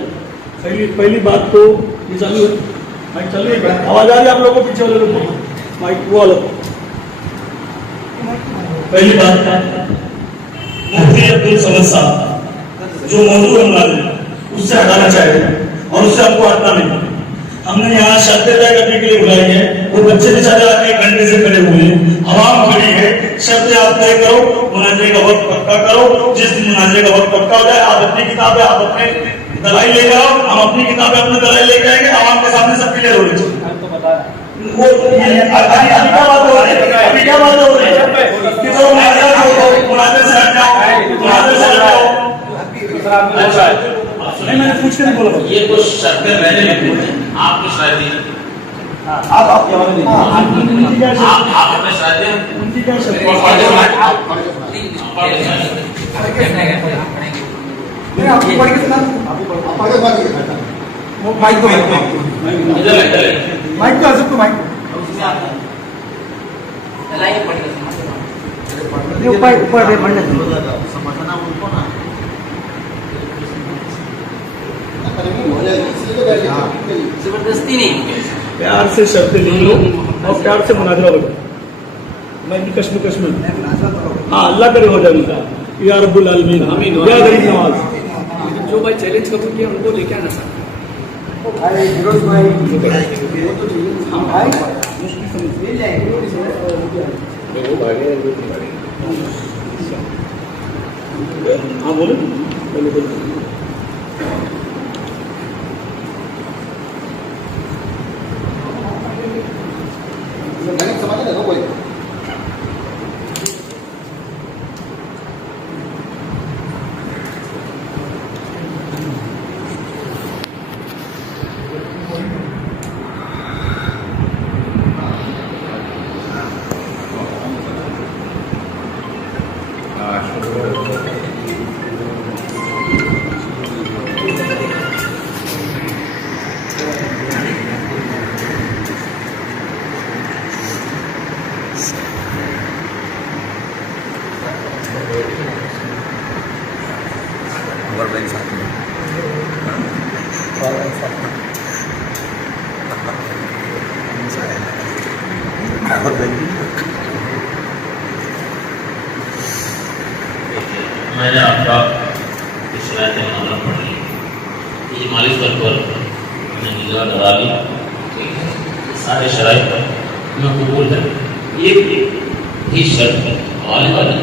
पहली बात तो ये चालू है, माइक चालू है, आवाज आ रही है आप लोगों को? पीछे वाले लोगों को माइक वो अलग। पहली बात मुफ्ती अब्दुल समद साहब जो मौजूद है उससे हटाना चाहिए और उससे आपको हटना नहीं। हमने यहाँ शर्तें तय करने के लिए बुलाई है, वो बच्चे बेचारे आके 1 घंटे से खड़े हुए हैं, आवाम खड़ी है। शर्तें आप तय करो, मुनाज़रे का वक्त पक्का करो। जिस दिन मुनाज़रे का वक्त पक्का हो जाए, आप अपनी किताबें, आप अपने दलाइल लेकर आओ, हम अपनी किताबें अपने दलाइल लेकर आएंगे, आवाम के सामने सब क्लियर होनी चाहिए। वो अभी क्या बात हो रही है? अभी क्या बात हो रही है कि जो मुनाज़रे से हट जाओ, मुनाज़रे से हट जाओ। नहीं, मैंने पूछ के नहीं बोला। ये कुछ शर्तें मैंने लिखी हैं, आपकी शायद आप क्या वाले नहीं? आप अपने शायद उनकी क्या शर्त? आपको पढ़ के सुना, आप पढ़ के सुना दीजिए। माइक को माइक को सबको माइक ऊपर ऊपर पढ़ने जबरदस्ती नहीं। प्यार से शर्तें लिख लो और प्यार से मुनाज़रा हो जाए। मैं भी कश्मकश में, हाँ अल्लाह करे हो जाए। या रब्बुल आलमीन, या गरीब नवाज। जो भाई चैलेंज कर चुके हैं उनको लेके आना सर। हम भाई हाँ बोलो पहले बोलो। समझ नहीं कोई मैंने आपका इस रात में पढ़ी, इजमाली स्तर पर मैंने निगाह लगा ली, सारे शराइत में कबूल है, एक ही शर्त वाले वाले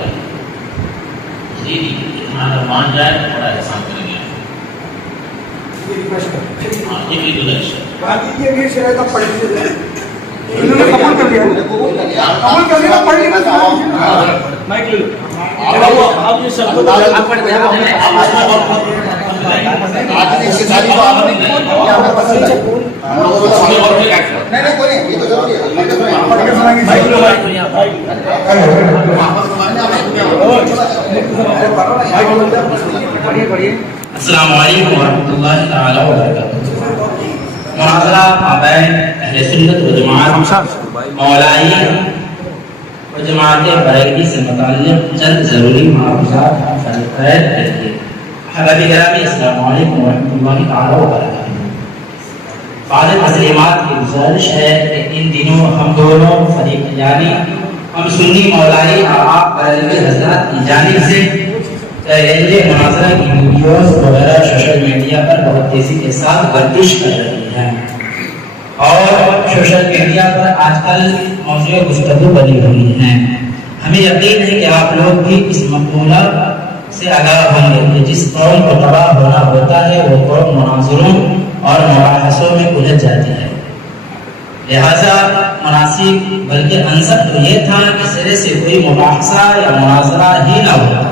जी इतना मान जाए तो बड़ा एहसान करेंगे। हाँ, ये भी गुजारिश है। इन्होंने कबूल कर लिया, कबूल कर लिया, पढ़ लिया माइक ले लो। आप ये शब्द आप पढ़ दिया नहीं कोई ये तो जरूरी है। अस्सलाम वालेकुम वरहमतुल्लाहि तआला व बरकातुहू। मुनाज़रा आबैन अहले सुन्नत व जमात मौलाई व जमात बरेलवी से मुताल्लिक़ चंद ज़रूरी मालूमात फरमाया करके हबाबी गिरामी अस्सलाम वालेकुम वरहमतुल्लाहि तआला व बरकातुहू। फाज़िल मुस्लिमात की गुजारिश है कि इन दिनों हम दोनों फरीक यानी हम सुन्नी मौलाई आप बरेलवी हज़रात की जानिब से ये मुनाज़रा की वीडियोस वगैरह सोशल मीडिया पर बहुत तेजी के साथ गर्दिश कर रही है और सोशल मीडिया पर आजकल मौज़ूअ गुफ्तगू बनी हुई हैं। हमें यकीन है कि आप लोग भी इस मक़ूला से आगाह होंगे कि जिस कौम को तबाह होना होता है वो कौम मुनाज़रों और मुबाहसों में उलझ जाती है। लिहाजा मुनासिब बल्कि अनसब तो ये था कि सिरे से कोई मुबाहसा या मुनाज़रा ही ना होता,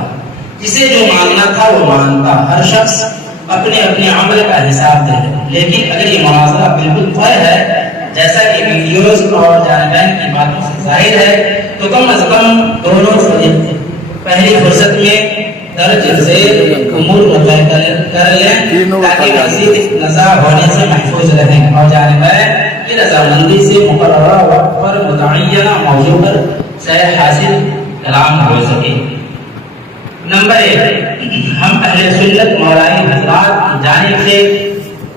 जिसे जो मानना था वो मानता, हर शख्स अपने अपने अमल का हिसाब दे। लेकिन अगर ये मुनाज़रा बिल्कुल तय है जैसा कि वीडियोस और जानबैन की बातों से जाहिर है, तो कम अज कम दोनों पहली फुर्सत में दर्ज ज़ेल उमूर तय कर लें ताकि मज़ीद नज़ा होने से महफूज रहें और जानबैन की रजामंदी से मुकर्ररा वक्त पर मुतअय्यना मौज़ू पर सह हासिल कलाम हो सके। नंबर 1, हम अहले सुन्नत मौलाई हज़रात की जानिब से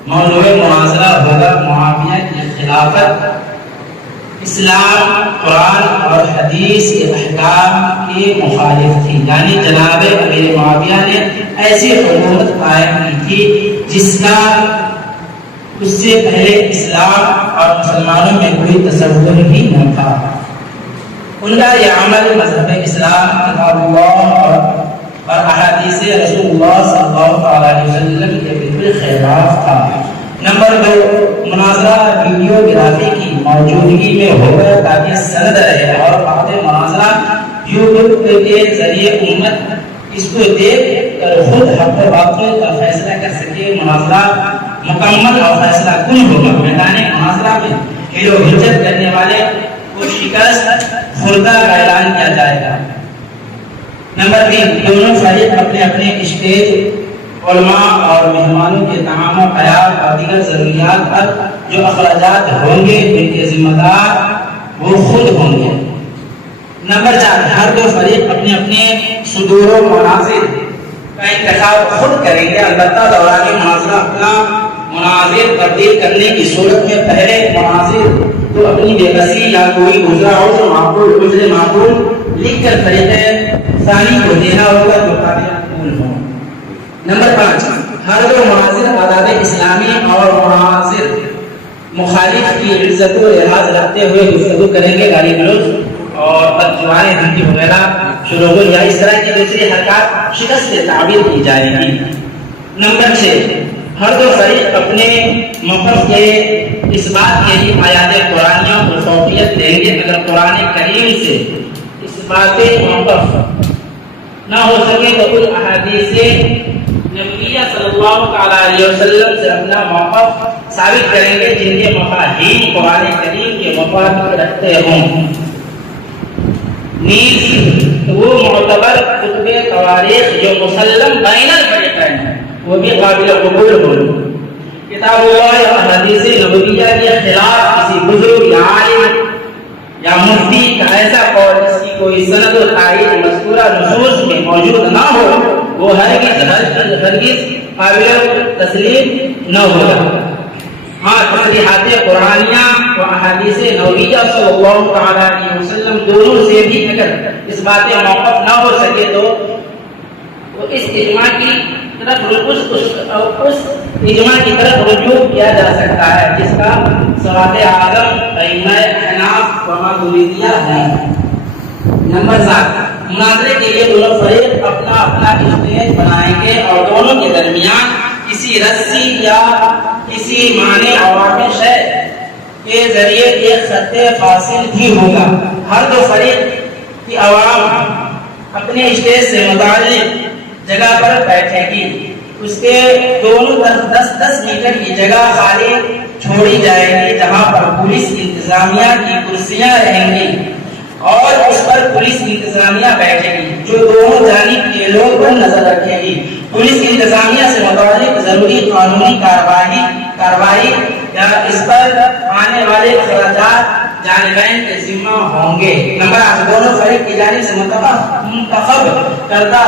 मौज़ूए मुनाज़रा होगा मुआविया की खिलाफत इस्लाम, कुरान और हदीस के अहकाम के मुखालिफ थी। यानी जनाब अमीर मुआविया ने ऐसी हुकूमत कायम की थी जिसका उससे पहले इस्लाम और मुसलमानों में कोई तसव्वुर ही न था। उनका यह अमल मज़हब इस्लाम, किताबुल्लाह और अहादीस रसूलुल्लाह सल्लल्लाहु अलैहि वसल्लम के बिल्कुल खिलाफ था। नंबर 2, मुनाज़रा वीडियोग्राफी की मौजूदगी में होगा ताकि सनद रहे और बाद मुनाज़रा यूट्यूब के जरिए उम्मत इसको देख कर खुद हक़ बातिल का फैसला कर सके। मुनाज़रा मुकम्मल और फैसला कुन होगा। मैदाने मुनाज़रा में हिलो हिज्जत करने वाले को शिकस्त खुर्दा का ऐलान किया जाएगा। नंबर 3, दोनों फरीक अपने अपने स्टेज उलमा और मेहमानों के तमाम क़याम और दीगर ज़रूरियात पर जो अखराजात होंगे उनके जिम्मेदार वो खुद होंगे। नंबर 4, हर दो फरीक अपने अपने सुदूर व मनाज़िर का इंतखाब खुद करेंगे। अलबत्ता दौरान मुनाज़रा अपना मुनाज़िर तब्दील करने की सूरत में पहले मुनाज़िर तो अपनी बेबसी या कोई गुज़रा हो तो माकूल लिख कर फरीक़ सानी को देना होगा जो काबिल हो। नंबर 5, हर दो मुनाज़िर आज़ाद इस्लामी और मुनाज़िर मुखालिफ की इज्जत व लिहाज रखते हुए गुफ्तगू करेंगे। गाली गलौज और बदजुबानी धमकी वगैरह शुरू हो या इस तरह की दूसरी हरकत शिकस्त से ताबीर की जाएगी। नंबर 6, हर दो फरीक अपने मौक़िफ़ के इस बात के लिए आयात कुरानियों को फौक़ियत देंगे। अगर कुरान करीम से इस बात मौक़िफ़ ना हो सके तो उन अहादीस नबी सल्लल्लाहु अलैहि वसल्लम से अपना मौक़िफ़ साबित करेंगे जिनके मफ़ाहीम कुरान करीम के मुताबिक रखते हों। नीज़ तो वो मोतबर कुतुब तवारीख जो मुसल्लम बैनल फरीक़ैन है वो भी काबिल कबूल हो। किताबुल्लाह और हदीस नबविया के खिलाफ किसी बुजुर्ग या आलिम या मुफ्ती का ऐसा कौल जिसकी कोई सनद और तारीख मज़कूरा नुसूस में मौजूद ना हो वो हरगिज़ काबिल तस्लीम न होगा। हाँ, तस्रीहात कुरानिया व अहादीस नबविया सल्लल्लाहु अलैहि वसल्लम दोनों से भी अगर इस बात में मौक़िफ़ न हो सके तो इस इज्मा की तरफ उस इज्मा की तरफ रुजू किया जा सकता है जिसका सवाद आज़म अइम्मा अहनाफ व मातुरीदिया है। नंबर 7, मुनाज़रे के लिए दोनों फरीक अपना अपना स्टेज बनाएंगे और दोनों के दरमियान किसी रस्सी या किसी माने अवामिल शय के जरिए एक सत्य फासिल भी होगा। हर दो फरीक की आवाम अपने स्टेज से मुताल्लिक जगह पर बैठेगी। उसके दोनों तरफ 10-10 मीटर की जगह खाली छोड़ी जाएगी जहां पर पुलिस इंतजामिया की कुर्सियां रहेंगी और उस पर पुलिस इंतजामिया बैठेगी जो दोनों जानिब के लोग पर नजर रखेगी। पुलिस इंतजामिया से मुताल्लिक जरूरी कानूनी कार्रवाई या इस पर आने वाले खर्चात जानिबैन के जिम्मा होंगे। नंबर 8, दोनों फरीक की जानिब से मुंतखब करदा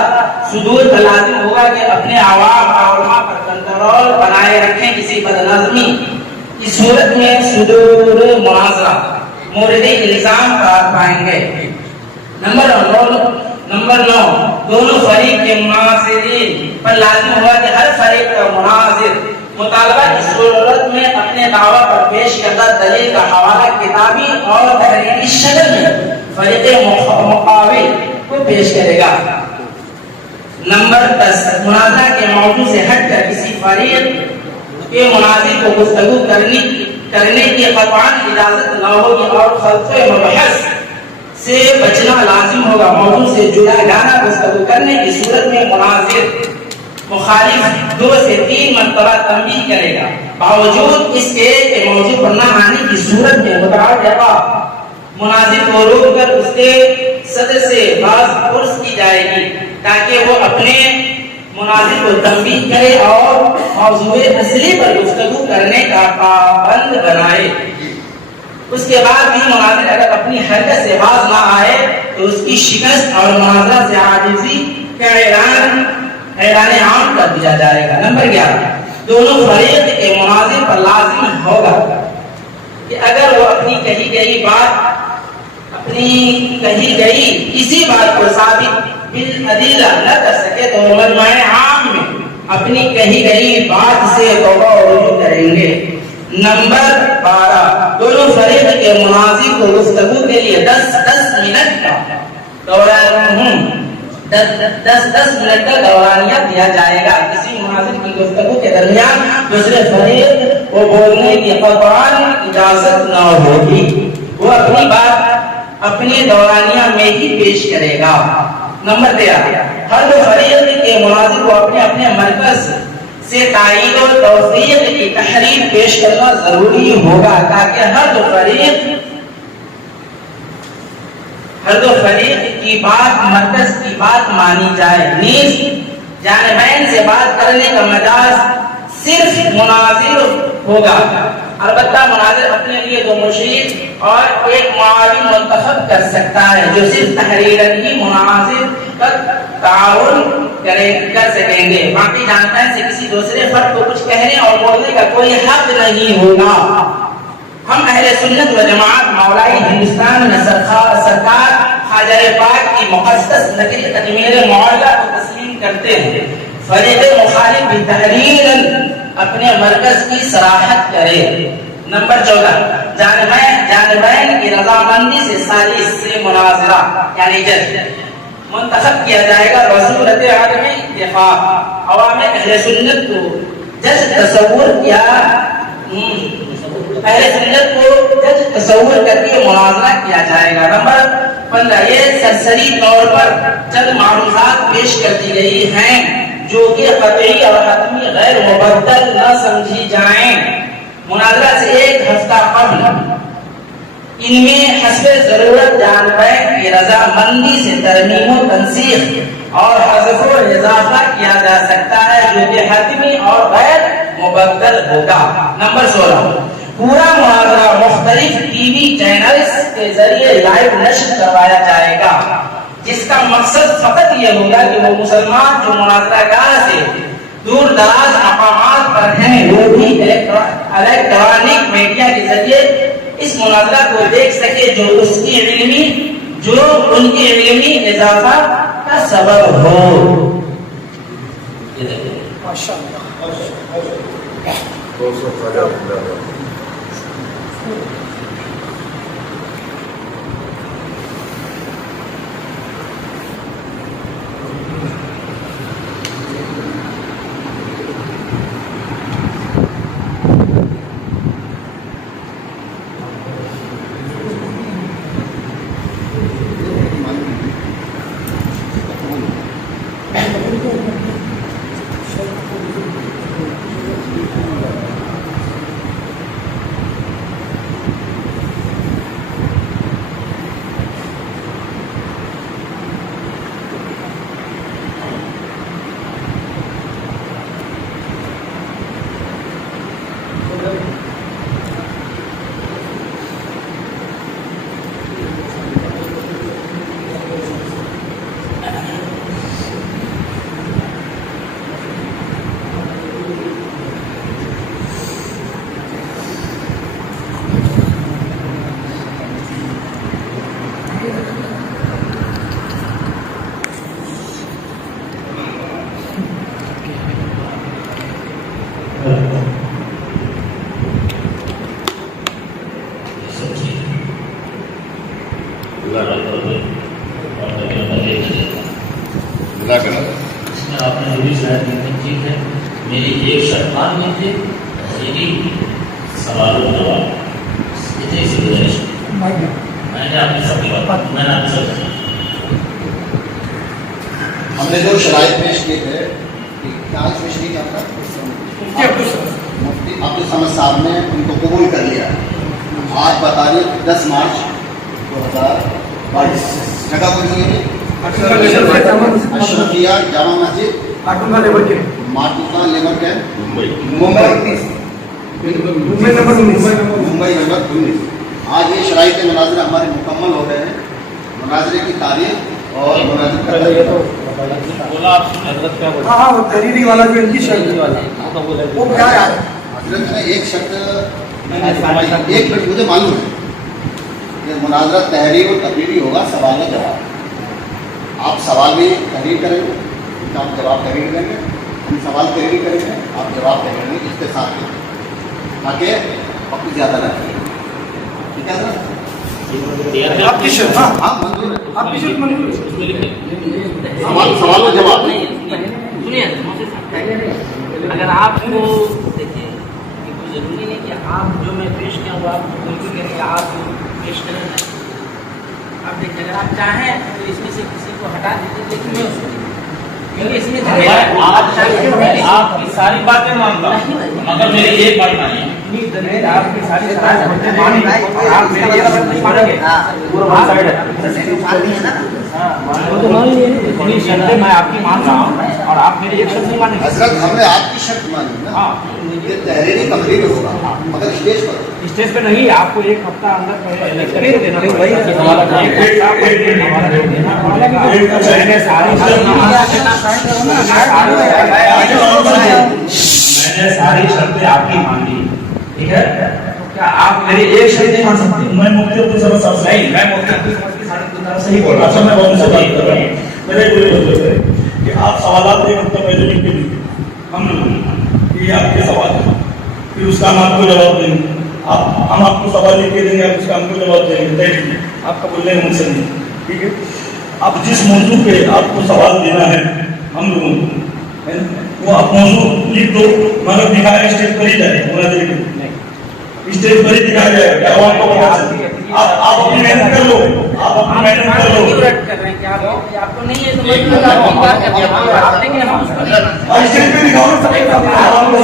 सुदूर का लाजिम होगा कि अपने आवाम पर कंट्रोल बनाए रखें। किसी बदनज़मी की सूरत में सुदूर मुनाज़रा मोरद इल्ज़ाम करार पाएंगे। नंबर 9, दोनों फरीक के मुनाज़िरीन पर लाजिम होगा कि हर फरीक का मुनाज़िर मुतालबा की सूरत में अपने दावा पर पेश करदा दलील का हवाला किताबी और तहरीरी शक्ल में फरीक मुक़ाबिल को पेश करेगा। नंबर 10, मुनाज़रा के मौजू से हटकर किसी फरीक के मुनाज़िर को गुफ्तगू करने की क़तअन इजाज़त न होगी और खल्फ़े मबहस से बचना लाजिम होगा। मौजू से जुदागाना गुफ्तगू करने की सूरत में मुनाज़िर मुखालिफ 2 से 3 मरतबा तंबीह करेगा। बावजूद इसके कि मौजू पर न आने की सूरत में मुताबिका मुनाज़िर को रोककर उसके सदर से बाज़ पुर्स की जाएगी ताकि वो अपने मुनाज़िर को तंबीह करे और मौज़ूए असली पर गुफ्तगू करने का पाबंद बनाए। उसके बाद भी मुनाज़िर अगर अपनी हरकत से बाज ना आए तो उसकी शिकस्त और मुनाज़रा से आजिज़ी का ऐलान आम कर दिया जाएगा। नंबर 11, दोनों फरीक के मुनाज़िर पर लाजिम होगा कि अगर वो अपनी कही गई किसी बात को साबित बिल अदीला न कर सके तो मजमाए आम में अपनी कही गई बात से तौबा और रुजू करेंगे। नंबर 12, दोनों फरीक के मुनाज़िर को गुफ्तगू के लिए 10-10 मिनट का दौरान 10-10 मिनट का दौरानिया दिया जाएगा। किसी मुनाज़िर की गुफ्तगू के दरमियान दूसरे फरीक को बोलने की क़तअन इजाज़त न होगी। वो अपनी बात अपने दौरानिया में ही पेश करेगा। नंबर 13, हर दो फरीक के मुनाज़िर को अपने अपने मरकज़ से तायीद और तौफ़ीक़ की तहरीर पेश करना जरूरी होगा ताकि हर दो फरीक की बात मरकज़ की बात मानी जाए। नीज़ जानिबैन से बात करने का मजाज सिर्फ मुनाज़िर होगा। अलबत्ता मुनाज़िर अपने लिए 2 मुशीर और एक मुआविन मुंतखब कर सकता है जो सिर्फ तहरीरन ही मुनाज़िर का ताउन कर सकेंगे। बाकी जानिबैन से किसी दूसरे फर्द को कुछ कहने और बोलने का कोई हक नहीं होगा। हम अहले सुन्नत व जमात मौलाई हिंदुस्तान में सरकार ख्वाजा पाक की मुक़द्दस नक़ल अजमेर मौला को तस्लीम करते हैं। फरीक़ मुखालिफ भी तहरीरन अपने मरकज़ की सराहत करे। नंबर 14, जानिबैन की रज़ामंदी से सालिस से मुनाज़रा यानी जज मुंतखब किया जाएगा। रसूलत आदम में इत्तेफ़ाक़ अवाम अहले सुन्नत को जज तसव्वुर करके मुनाज़रा किया जाएगा। नंबर 15, ये सरसरी तौर पर चंद मालूमात पेश कर दी गई हैं जो कि क़तई और हतमी गैर मुबद्दल न समझी जाएं। मुनाज़रा से 1 हफ्ता कबल इनमें हस्बे जरूरत जान बैंक की रजामंदी से तरमीम व तंसीख और हज़फ व इजाफा किया जा सकता है जो कि हतमी और गैर मुबद्दल होगा। नंबर 16, पूरा मुहावरा मुख्तलिफ टीवी चैनल्स के जरिए लाइव नश्र करवाया जाएगा, जिसका मकसद फकत ये होगा कि वो मुसलमान जो मुनाज़रागाह से दूर दराज मकामात पर हैं वो भी इलेक्ट्रॉनिक मीडिया के जरिए इस मुनाज़रा को देख सके, जो उनकी इल्मी इजाफा का सबब हो। इसमें आपने जो भी शायद ठीक है, मेरी एक शर्त मान लीजिए, यदि सवाल जवाब इतनी सी गुजारिश, मैंने आपकी सबकी बात, मैंने आपकी सब हमने जो शराइत पेश किए थे, क्या पेश नहीं करता मुफ्ती अब्दुल समद साहब ने उनको कबूल कर लिया। आज बता रही 10 मार्च 2022 जगह कौन सी है? Ashrafia Jama Masjid माटुका labour camp Mumbai number 19। आज ये शराइत मुनाज़रा हमारे मुकम्मल हो गए हैं। मुनाज़रे की तारीख और मुनाज़रे का तहरीरी वाला जो इनकी शर्त वो क्या है? हजरत ने एक शर्त एक मिनट मुझे मालूम है कि मुनाज़रा तहरीर और तकरीरी होगा, सवाल का जवाब। आप सवाल भी तहरीर करेंगे, आप जवाब तहरीर करेंगे, हम सवाल तहरीर करेंगे, आप जवाब तहरीर करेंगे, इसके साथ में ताकि वक्त ज़्यादा ना लगे। ठीक है सर? आपकी शर्त? हाँ मंजूर है, आपकी शर्त मंजूर है। सवाल और जवाब सुनिए, अगर आपको देखिए कोई जरूरी नहीं कि आप जो मैं पेश किया वो आप बिल्कुल करेंगे, आप पेश करेंगे। आप देखिए, अगर आप चाहें तो इसमें से किसी को हटा दीजिए, लेकिन मैं उसको क्योंकि इसमें आपकी सारी बातें मानता हूँ, मगर मेरी एक बात मानिए, आपकी सारी बातें आप मेरी एक बात नहीं मानेंगे। मैं आपकी मान रहा हूँ और आप मेरी एक शर्त नहीं मानेंगे। हजरत हमने आपकी शर्त मानी ना, ये तहरीरी तकरीर होगा, मगर स्टेज पे नहीं, आपको एक हफ्ता अंदर मैंने सारी शर्तें आपकी मान ली, ठीक है? क्या आप मेरी एक शर्त नहीं मान सकते? मैं मुफ्ती अब्दुल समद साहब नहीं, मैं मुफ्ती अब्दुल समद की सारी सही बोल रहा। अच्छा, मैं बहुत से बात कर रहा हूँ। मेरे पूरे मतलब है कि आप सवालात एक हफ्ता पहले लिख के दीजिए, हम ये आपके सवाल है, फिर उसका हम आपको जवाब देंगे। हम आपको सवाल लिख के देंगे, आप उसका हमको जवाब देंगे। तय लीजिए, आपका बोलने का मुझसे नहीं, ठीक है? आप जिस मौजू पे आपको सवाल देना है हम लोगों को, वो आप मौजू लिख दो, मतलब दिखाया स्टेज पर ही जाए, स्टेज पर ही दिखाया जाएगा। आपको पता चले, आप अपनी मेहनत कर लो, आप अपनी मेहनत कर लो। आपको नहीं है तो स्टेज पे दिखाओ ना सबके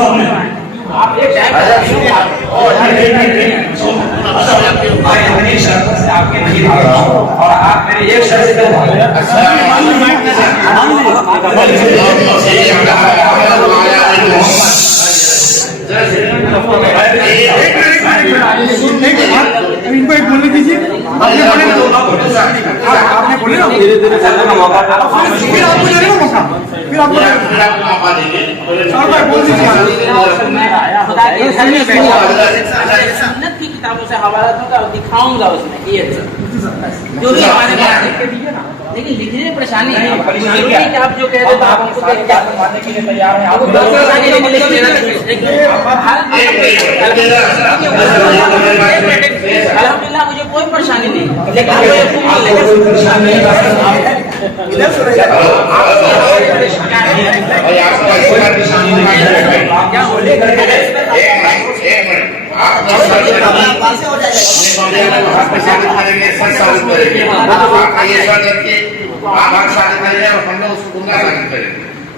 सामने। आप एक मैं अपनी शर्तों से आपके नहीं भाग रहा हूँ और आप मेरे एक शर्त से क्यों भाग रहे इनको एक बोलने दीजिए। आपने बोले ना, धीरे धीरे चलने का मौका, फिर आपको दे देगा मौका, फिर आपको मौका देंगे। बोल दीजिए। सुन्नत की किताबों से हवाला दूंगा और दिखाऊंगा उसमें ये जो भी हमारे पास, लेकिन लिखने में परेशानी है। जरूरी है कि आप जो कह रहे हो तो आप हमको क्या मानने के लिए तैयार हैं? आपको परेशानी नहीं मिलेगी। अल्हम्दुलिल्लाह मुझे कोई परेशानी नहीं, लेकिन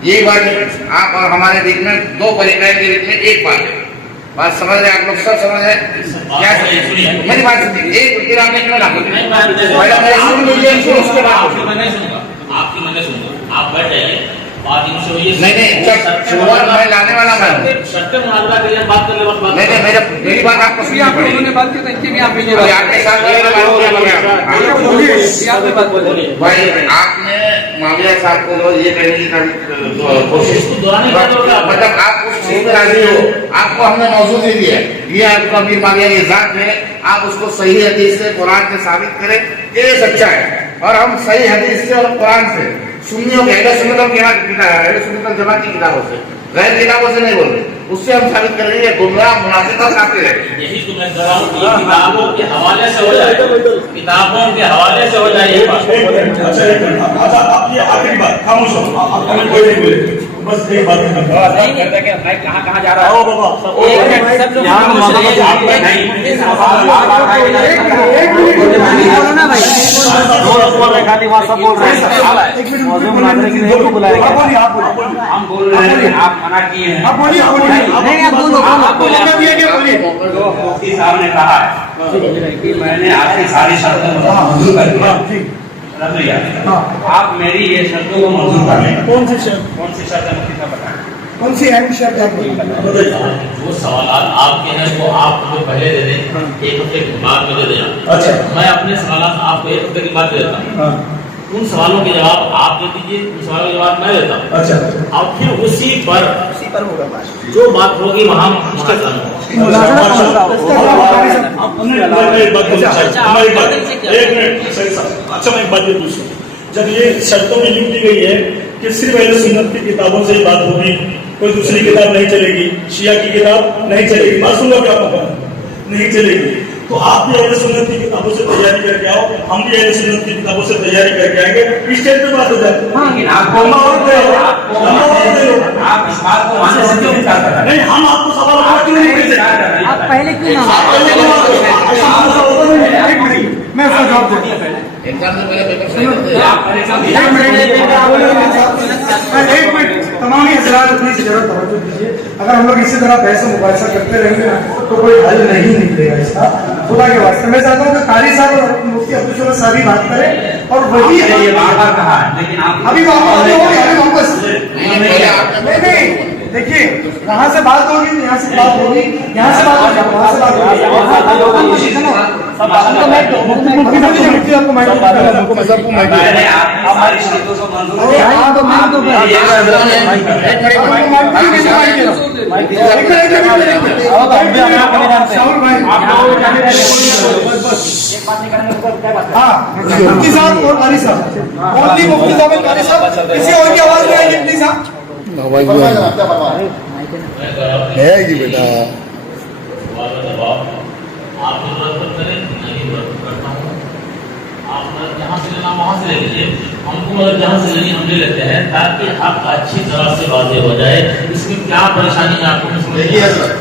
यही बात आप और हमारे बीच में दो परिवार के बीच में एक बात है। बात समझ रहे आप लोग, सब समझ रहे क्या? मेरी बात सुनिए, एक फिर आपने क्यों ना आपकी मैंने सुनूंगा, आप बैठ जाइए, बात इनसे हुई है। नहीं शुरुआत मैं लाने वाला मैं शर्त मुआवजा के लिए बात करने वक्त बात नहीं मेरी बात आपको सुननी पड़ेगी। बात की इनकी भी आप आपके साथ भाई आपने माविया साहब को ये कहने की कोशिश मतलब आप उस चीज में राजी हो, आपको हमने मौजूद ही दिया, ये आपका अमीर माविया ये जात है, आप उसको सही हदीस से कुरान से साबित करें ये सच्चा है। और हम सही हदीस से और कुरान से सुन्नियों के सुन्नत जमात की किताबों से, गैर किताबों से नहीं बोल रहे, उससे हम साबित कर रहे हैं गुमराह मुनाफिक और काफिर है। यही तो मैं कह रहा हूँ कि किताबों के हवाले से हो जाए, किताबों के हवाले से हो जाए ये बात। अच्छा आप ये आखिरी बात खामोश हो, आप कमेंट कोई नहीं बोले, बस एक बात कहाँ जा रहा है? आओ बाबा, हम बोल रहे हैं, आप मना किए हैं। आप बोलिए, मुफ्ती साहब ने कहा है कि मैंने आपकी सारी शर्तों को मंजूर कर दिया, आप मेरी ये शर्तों को मंजूर कर लें। कौन सी शर्त? कौन सी शर्त है मुफ्ती साहब बताएं? कौन सी अहम शर्त है? जो सवाल आपके हैं वो आप मुझे पहले दे दें, एक हफ्ते के बाद में दे दें। अच्छा मैं अपने सवाल आपको एक हफ्ते के बाद दे देता हूँ, उन सवालों के जवाब आप दे दीजिए, उन सवालों के जवाब मैं देता हूँ। अच्छा और फिर उसी पर होगा जो बात होगी वहाँ अच्छा मैं एक बात ये पूछूं, जब ये शर्तों में लिख दी गई है कि सिर्फ अहले सुन्नत की किताबों से ही बात होगी, कोई दूसरी किताब नहीं चलेगी, शिया की किताब नहीं चलेगी, बात सुन लो क्या पता नहीं चलेगी, तो आप भी अहले सुन्नत की किताबों से तैयारी करके आओ, हम भी अहले सुन्नत की किताबों से तैयारी करके आएंगे, इस स्टेज पे बात हो जाए। आप इस बात को मानने से क्यों इनकार कर रहे हैं? नहीं हम आपको सवाल क्यों नहीं भेजे? आप पहले क्यों ना मैं उसका जवाब देता हूं। एग्जाम से पहले पेपर सही एक मिनट तमाम हजरात अपनी जरूरत तवज्जो दीजिए। अगर हम लोग इसी तरह बहस मुबाहिसा करते रहेंगे ना तो कोई हल नहीं निकलेगा इसका। खुदा के वास्ते मैं चाहता हूँ कि कारी साहब और मुफ्ती अब्दुल शफीक साहब ही बात करें और वही ये बार-बार कहा है, लेकिन आप अभी वापस नहीं देखिए वहाँ से बात होगी, यहाँ से बात होगी, यहाँ से बात होगी, वहाँ से बात होगी। मैंने आपकी सारी शर्तों को मंजूर किया। मुफ्ती साहब और कारी साहब, ओनली मुफ्ती साहब और कारी साहब, किसी और की आवाज नहीं आएगी प्लीज। साहब है जी बेटा आप जरूरत करें, नहीं जरूरत करता हूँ, आप जहाँ से लेना वहाँ से ले लीजिए, हमको मतलब जहाँ से लेनी हम ले लेते हैं ताकि आप अच्छी तरह से वाज़ेह हो जाए। इसमें क्या परेशानी है आपको? देखिए सर,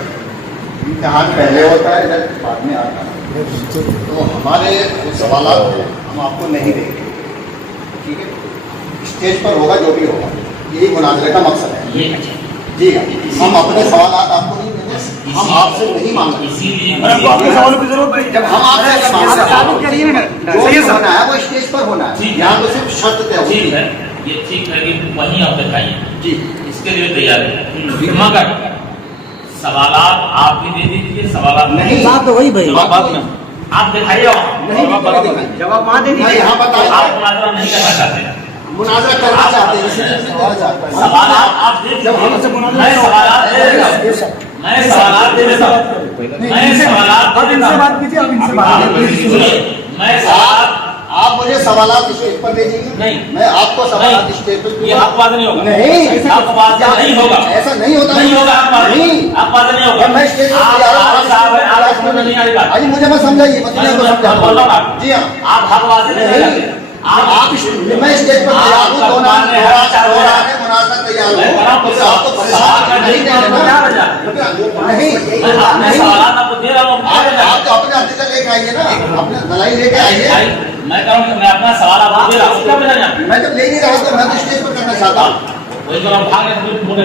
इम्तिहान पहले होता है जब बाद में आता है, तो हमारे सवाल हम आपको नहीं देंगे, ठीक है? स्टेज पर होगा जो भी होगा, यही मुनाजरे का मकसद है। जी हम अपने सवाल आपको नहीं देंगे, हम आपसे नहीं मांगते। इसीलिए आपको आपके सवालों की जरूरत नहीं। जब हम आपसे साबित करिए ना, जो भी होना है वो स्टेज पर होना है, ठीक। यहाँ तो सिर्फ शर्त तय होगी। ठीक है, ये ठीक है कि वहीं आप दिखाइए जी इसके लिए तैयार है, मगर सवालात आप भी दे दीजिए, सवालात नहीं, बात तो वही भाई। जवाब बाद में आप दिखाइए, नहीं जवाब वहाँ दे दीजिए। यहाँ बताइए, आप मुनाजरा नहीं करना चाहते, मुनाजरा करना चाहते हैं, इसलिए सवाल चाहता है। सवालात आप दे जब हमसे दीजिए, मुनाजरा मैं सवालात दे देता हूं, मैं सवालात दे देता हूं, मैं सवालात आप दे इनसे देता बात कीजिए, आप इनसे बात कीजिए। हूं, मैं सवाल आप मुझे सवालात स्टेज पर दे दीजिए, नहीं। मैं आपको सवालात नहीं। स्टेज पर ये दूंगा। हकबाज नहीं होगा, नहीं, हकबाज नहीं होगा, ऐसा नहीं होता, नहीं होगा, नहीं। हकबाज नहीं होगा। मैं स्टेज पर आप तैयार हूं, आप साहब हैं, आप समझ नहीं आ रही बात। अजी मुझे मत समझाइए, मत मैं मुझे समझ बोल रहा हूं। जी हाँ, आप हकबाज नहीं करते, आप मैं स्टेज पर तैयार हूँ, दोहराने मुनाजरा तैयार हूँ, आपको परेशान नहीं करना, नहीं, मैं सवालात आपको दे रहा हूं, आप तो अपने हथियार लेके आइए ना, अपने दलाई लेके आइए। मैं कह रहा हूं, मैं अपना सवाल आपको दे रहा हूं, क्या मिला जाए? मैं जब ले नहीं रहा तो मैं तो स्टेज पर करना चाहता हूँ। वही तो हम भाग रहे थे, मुझे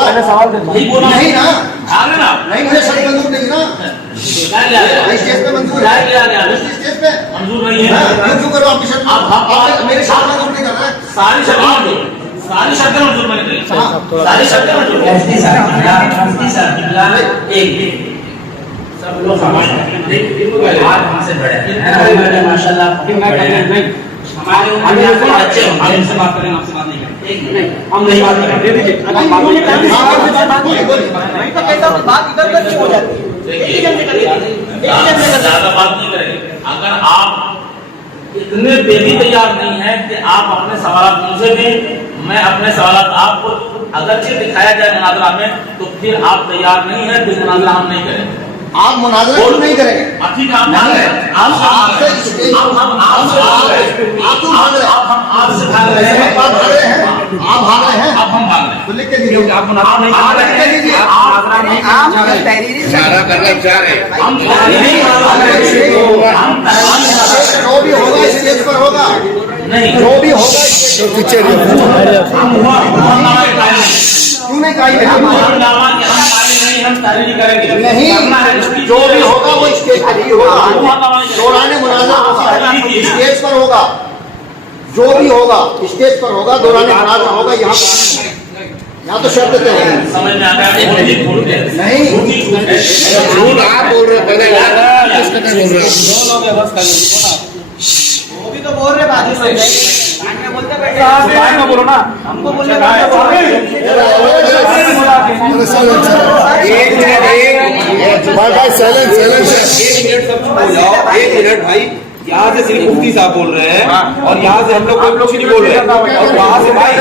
पहले सवाल दे दो। नहीं बोला, नहीं ना, भाग ना, नहीं मुझे शर्त मंजूर नहीं ना, क्या लिया गया? स्टेज पे मंजूर क्या है, लिया गया? स्टेज पे मंजूर नहीं हाँ, है, क्यों करो आपकी शर्त, आप मेरी शर्त मंजूर नहीं कर रहे। सारी शर्तें मंजूर, सारी शर्तें मंजूर मैंने करी, सारी शर्तें मंजूर। एक सब लोग आज हमसे बड़े हैं माशाल्लाह, हमारे उम्र के बच्चे हम इनसे बात करेंगे, आपसे बात नहीं करेंगे, एक मिनट हम नहीं बात करेंगे, दे दीजिए। ज्यादा बात नहीं करेंगे। अगर आप इतने बेबी तैयार नहीं है कि आप अपने सवाल मुझे दें, मैं अपने सवाल आपको अगरचे दिखाया जाए मुनाजरा में, तो फिर आप तैयार नहीं है तो मुनाजरा हम नहीं करेंगे। आप मुनाजरा क्यों नहीं करेंगे? ठीक है, हम भाग रहे हैं, हम आपसे भाग रहे हैं, आप भाग रहे हैं, आप भाग रहे हैं, अब हम भाग रहे हैं, तो लिख के दीजिए, आप मुनाजरा नहीं आप लिख के दीजिए, इशारा करना चाह रहे हैं। हम जो भी होगा स्टेज पर होगा, नहीं, जो भी होगा पीछे हम क्यों नहीं कही हम तारीफ करेंगे नहीं, जो भी होगा वो स्टेज पर ही होगा, दौरान मुनाजरा होगा, स्टेज पर होगा, जो भी होगा स्टेज पर होगा, दौरान मुनाजरा होगा। यहाँ तो शब्द तय है, समझ में आ गया? नहीं झूठ आप बोल रहे हो, पहले किस कदर बोल रहे हो? वो भी तो बोल रहे बात बोलो ना, हमको बोलने एक मिनट भाई, यहाँ से सिर्फ मुफ्ती साहब बोल रहे हैं और यहाँ से हम लोग कोई कुछ नहीं बोल रहे हैं, और वहाँ से भाई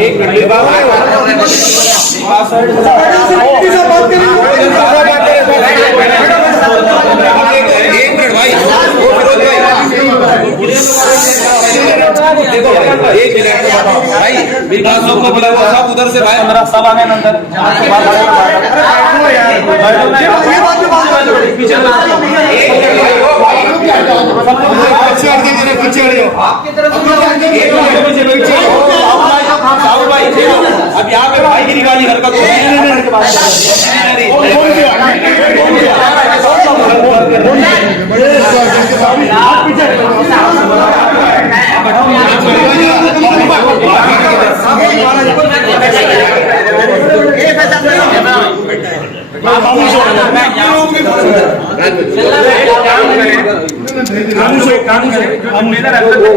एक मिनट भाई, देखो एक मिनट भाई, मेरी बात सबको बोला हुआ सब उधर से भाई, हमारा सब आ गए अंदर, अब यहाँ पे भाईगिरी वाली हरकत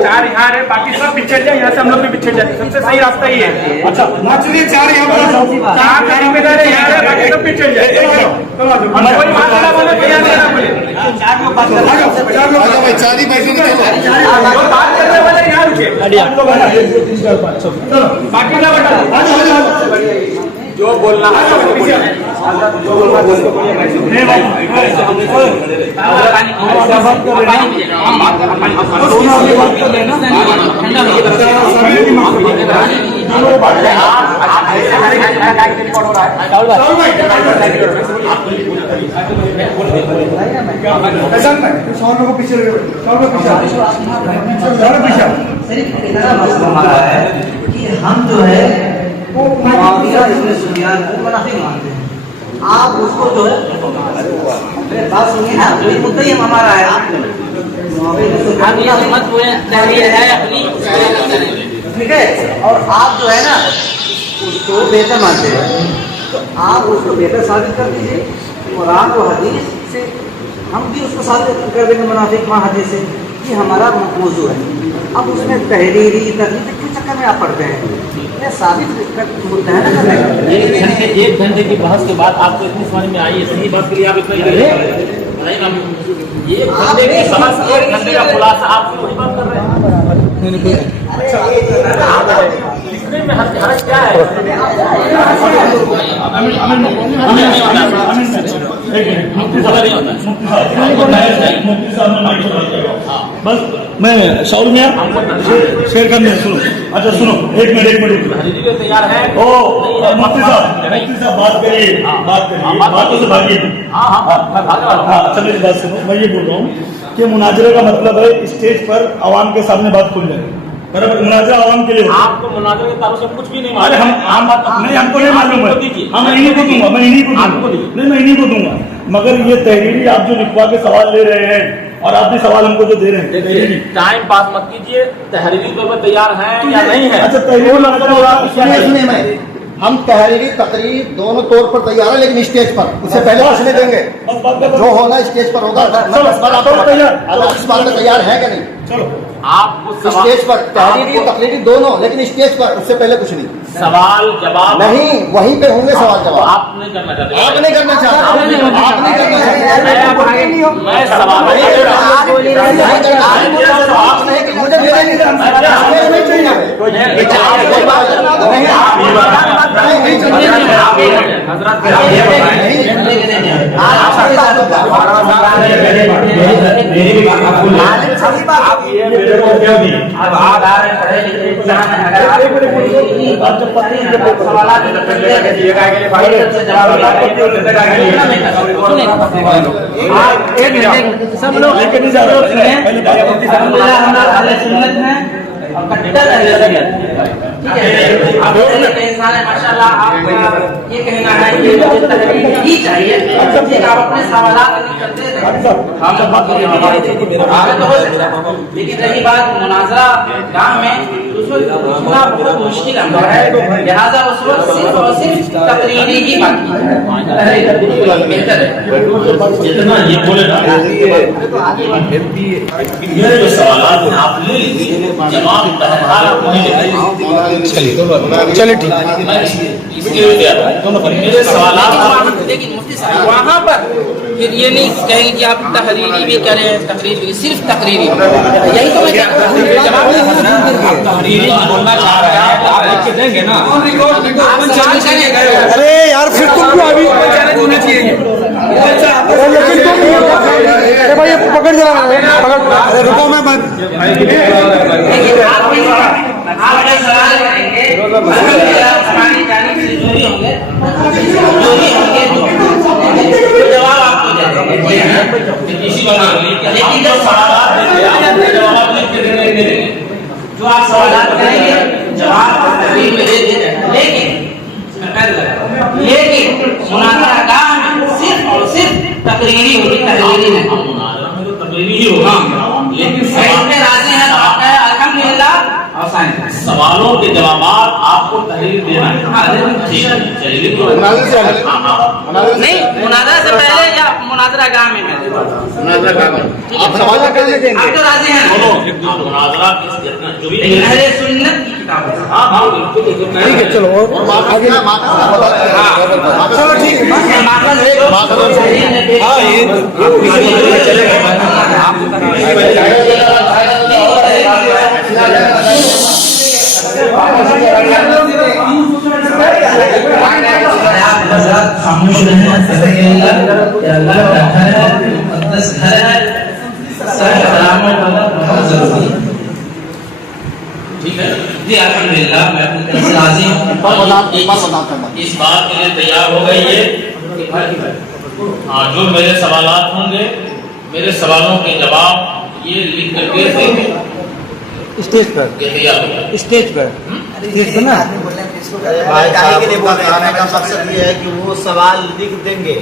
चार यहाँ है, बाकी सब पिछड़ जाए, यहाँ से हम लोग भी पिछड़ जाते, सबसे सही रास्ता ही है। अच्छा ना, चलिए चार यहाँ पर, चार का जिम्मेदार है यहाँ है, बाकी सब पिछड़ जाए। कोई मामला बोले तो यहाँ देना बोले, चार लोग बात कर रहे हैं, चार लोग चार ही बैठे बात करने वाले यहाँ रुके, बाकी ना बता जो बोलना है पीछे हमारा है कि हम जो है वो मुआविया इब्न सुफियान को मुनाफिक मानते हैं। आप उसको जो है मेरे बात सुनिए ना, वही मुद्दा ही हमारा है। ठीक है, और आप जो है ना उसको बेहतर मानते हैं, तो आप उसको बेहतर साबित कर दीजिए कुरान और हदीस से। हम भी उसको साबित कर देंगे मुनाफिक मां हदीस से, ये हमारा मौजू है। अब उसमें तहरीरी तकलीफ क्यों चक्कर में आप पढ़ते हैं? ये साबित मुद्दा है ना। एक घंटे की बहस के बाद आपको इतनी समझ में आई है, सही बात के लिए आप इतना ये घंटे की समझ, एक घंटे का खुलासा आप वही बात कर रहे हैं। लिखने में हर्ज क्या है? बस मैं शाउल मियां शेयर करने सुनो। अच्छा सुनो, एक मिनट तैयार है। ओ मुफ्ती साहब बात करिए, बातों से भागिए। अच्छा मेरी बात सुनो, मैं ये बोल रहा हूँ कि मुनाजरे का मतलब है स्टेज पर आवाम के सामने बात खुल जाए। बराबर, मुनाजरा आवाम के लिए। आपको मुनाजरे के ताल्लुक से कुछ भी नहीं अरे मालूम। नहीं, हमको नहीं मालूम है। हम इन्हीं को दूंगा, मैं इन्हीं को दूंगा। मगर ये तहरीरी आप जो लिखवा के सवाल ले रहे हैं, और आप भी सवाल हमको जो दे रहे हैं तहरीरी, टाइम पास मत कीजिए। तहरीरी तौर पर तैयार है या नहीं है? अच्छा तहरीरी हम तहरीरी तकरीर दोनों तौर पर तैयार है, लेकिन स्टेज पर उससे पहले कुछ नहीं देंगे। जो होना स्टेज पर होगा। इस बात में तैयार है कि नहीं? चलो आप स्टेज पर तहरीरी तकरीरी दोनों, लेकिन स्टेज पर उससे पहले कुछ नहीं। सवाल जवाब नहीं, वहीं पे होंगे सवाल जवाब। आप नहीं करना चाहते? आप नहीं करना चाहते। मैं सवाल सब लोग और कट्टर इंसान है माशाल्लाह। आप ये कहना है कि तहरीर ही चाहिए, आप अपने सवालात नहीं करते रहे, लेकिन रही बात मुनाजरा गांव में, उसको पूछना बहुत मुश्किल अमर है। लिहाजा उस वक्त सिर्फ और सिर्फ तकरीरी ही बाकी है, बेहतर है। जितना ये बोलेगा ये जो सवाल आप ले लीजिए, जवाब चलिए ठीक है। मेरे सवाल लेकिन मुफ्ती साहब वहाँ पर फिर ये नहीं कहेंगे कि आप तहरीरी भी करें, तकरीर भी, सिर्फ तकरीरी। यही तो मैं तहरीरी बोलना चाह रहे हैं, आप लिख के देंगे ना? अरे यार फिर तुम क्यों अभी होना चाहिए? लेकिन तुम अरे भाई पकड़ जरा, पकड़। अरे रुको, मैं आप जब सवाल करेंगे हमारी जानिब से जो भी होंगे तो जवाब आपको दे देंगे। लेकिन जब सवाल जो आप सवाल करेंगे जवाब तकरीर में दे देंगे, लेकिन मुनाजरा गाह में सिर्फ और सिर्फ तकरीरी होगी, तहरीरी नहीं। तकरीरी ही होगा, लेकिन राजी हैं तो आपका अल्हम्दुलिल्लाह। सवालों के जवाब आपको तहरीर देना है। चलिए नहीं, मुनाजरा से पहले या मुनाजरा गाह में आप तो राजी हैं? मुनाजरा जो भी अहले सुन्नत की किताब है। ठीक है, चलो आगे। चलो ठीक जी अल्हम्दुलिल्लाह, मैं अपनी राजी हूँ इस बात के लिए तैयार हो गई है। हाँ, जो मेरे सवालात होंगे, मेरे सवालों के जवाब ये लिख करके देंगे स्टेज पर, स्टेज पर ना के लिए बताने का मकसद ये है कि वो सवाल लिख देंगे,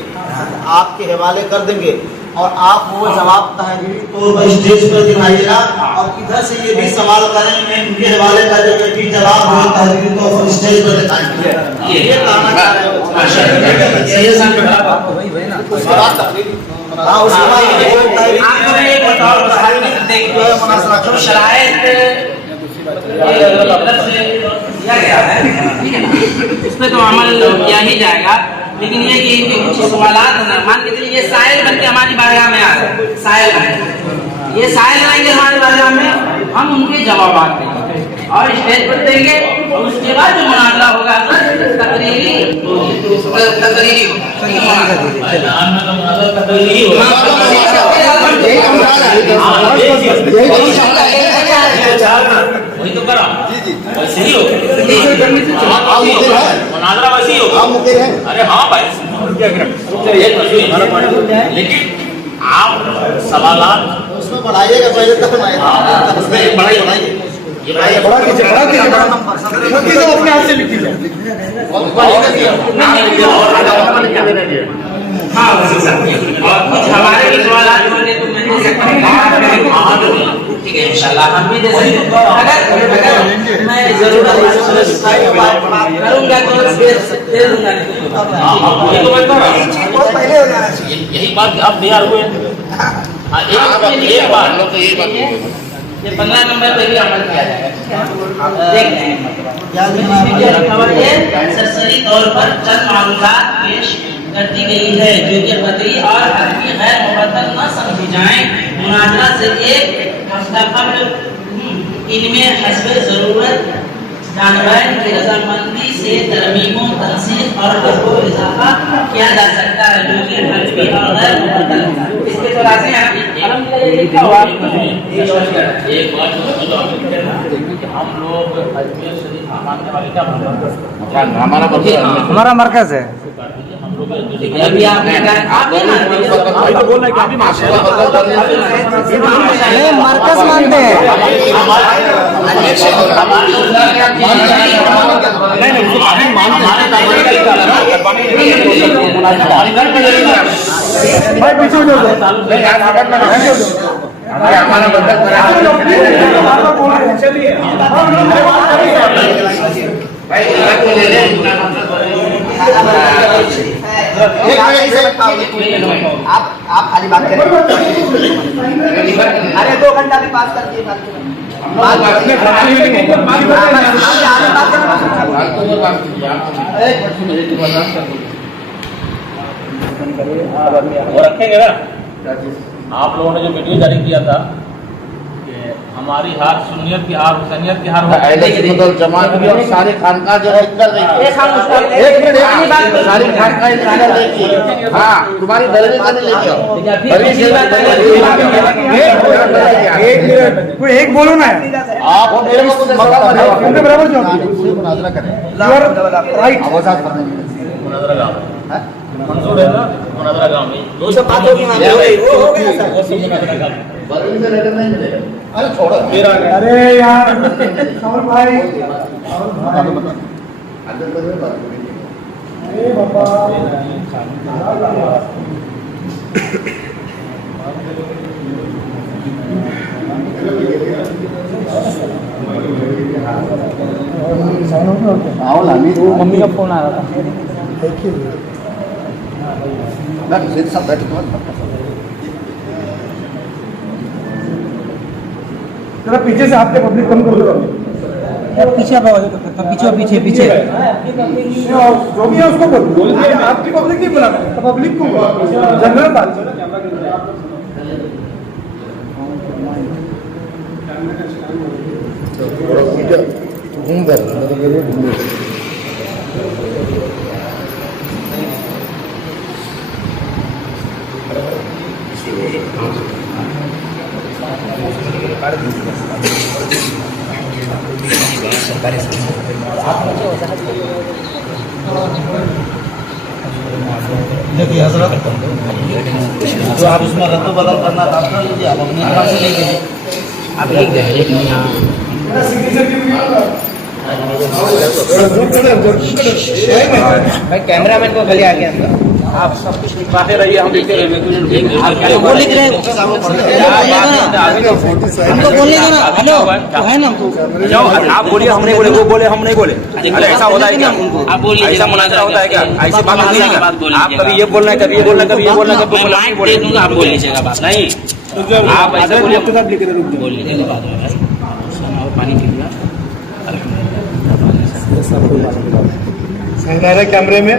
आपके हवाले कर देंगे और आप वो जवाब तहरीरी तौर पर स्टेज पर दिखाइएगा और इधर से ये भी सवाल करेंगे उनके हवाले कर देंगे कि जवाब वो तहरीरी तौर पर स्टेज पर दिखाएंगे। ये कहना चाह रहे हो। उसके बाद आपको मैं एक बताओ, देखो शरायत दिया गया है, ठीक है ना, इस पे तो अमल किया ही जाएगा। लेकिन ये कि इनके कुछ सवालात है ना, मान के चलिए ये साइल बन के हमारी बारगाह में आ रहे, साइल बने, ये साइल आएंगे हमारी बारगाह में, हम उनके जवाब देंगे और स्टेज पर देंगे और उसके बाद जो मुनाजरा होगा तकरीरी वही तो करा वैसे ही होगा, मुनाजरा वैसे ही होगा। अरे हाँ भाई, लेकिन आप सवालात उसमें बढ़ाइएगा पहले तक उसमें बढ़ाइए, बड़ा कीजिए अपने हाथ से लिख दीजिए। हाँ, और कुछ हमारे भी सवालात होंगे तो मैं दे सकता हूँ, ठीक है, इंशाल्लाह हम भी दे सकते हैं। अगर मैं जरूरत करूँगा तो दे दूंगा। पहले हो जाना चाहिए। यही बात आप तैयार हुए। एक बात ये 15 नंबर पे भी अमल किया जाएगा। देख मीडिया की खबर है, सरसरी तौर पर चंद मालूमात पेश करती गई है जो कि बदरी और हल्की गैर मुबद्दल न समझी जाएं। मुनाजरा से एक हफ्ता कबल इनमें हस्बे जरूरत जानवरों की रजामंदी से तरमीमों, तंसीख और हक़ों इजाफा किया जा सकता है जो कि हल्की और गैर मुबद्दल। इसके तो राज़ी हैं एक बात हम लोग अजमेर शरीफ मानने वाले क्या हमारा मरकज है। अभी आप तो बोल रहे कि मरकज मानते हैं। भाई पीछे हो जाओ, आप खाली बात करें। अरे 2 घंटा भी पास कर दिए रखेंगे ना। आप लोगों ने जो वीडियो जारी किया था कि हमारी हार सुन्नियत की हार हुसैनियत की हार जमात की और सारे खानका जो है कर देखिए, सारी खानका कर देखिए। हाँ, तुम्हारी दर्जे का नहीं लेके आओ। कोई एक बोलो ना आप उनके बराबर जो राइट मंजूर है ना मुनाजरा गाँव में वो सब बात होगी, वो हो गया सर। अरे छोड़ो, अरे यार और भाई अरे बाबा मम्मी का फोन आ रहा था। देखिए सब बैठ जरा पीछे से आपके पब्लिक कम कर दो। पीछे पीछे पीछे जो भी है उसको बोल, आपकी पब्लिक नहीं बुला, पब्लिक को जनरल बात। घूम कर देखिए हजरत, जो आप उसमें रद्द बदल करना चाहते हैं लीजिए, आप अपने हिसाब से लेके आप लिख दें। भाई कैमरामैन को खाली आगे अंदर आप सब कुछ लिखवाते रहिए, हम लिखते रहेंगे। वो लिख रहे हैं, हमको बोलने दो ना। हेलो है ना, जाओ आप बोलिए, हम नहीं बोले, वो बोले हम नहीं बोले। अरे ऐसा होता है क्या? आप बोलिए, ऐसा मुनाजरा होता है क्या? ऐसी बात होती है क्या? आप कभी ये बोलना है, कभी ये बोलना है, कभी ये बोलना है, कभी मैं माइक दे दूंगा, आप बोल लीजिएगा बात। नहीं आप ऐसा बोलिए, बोल लीजिएगा बाद में। पानी पी लिया सही रह रहा कैमरे में।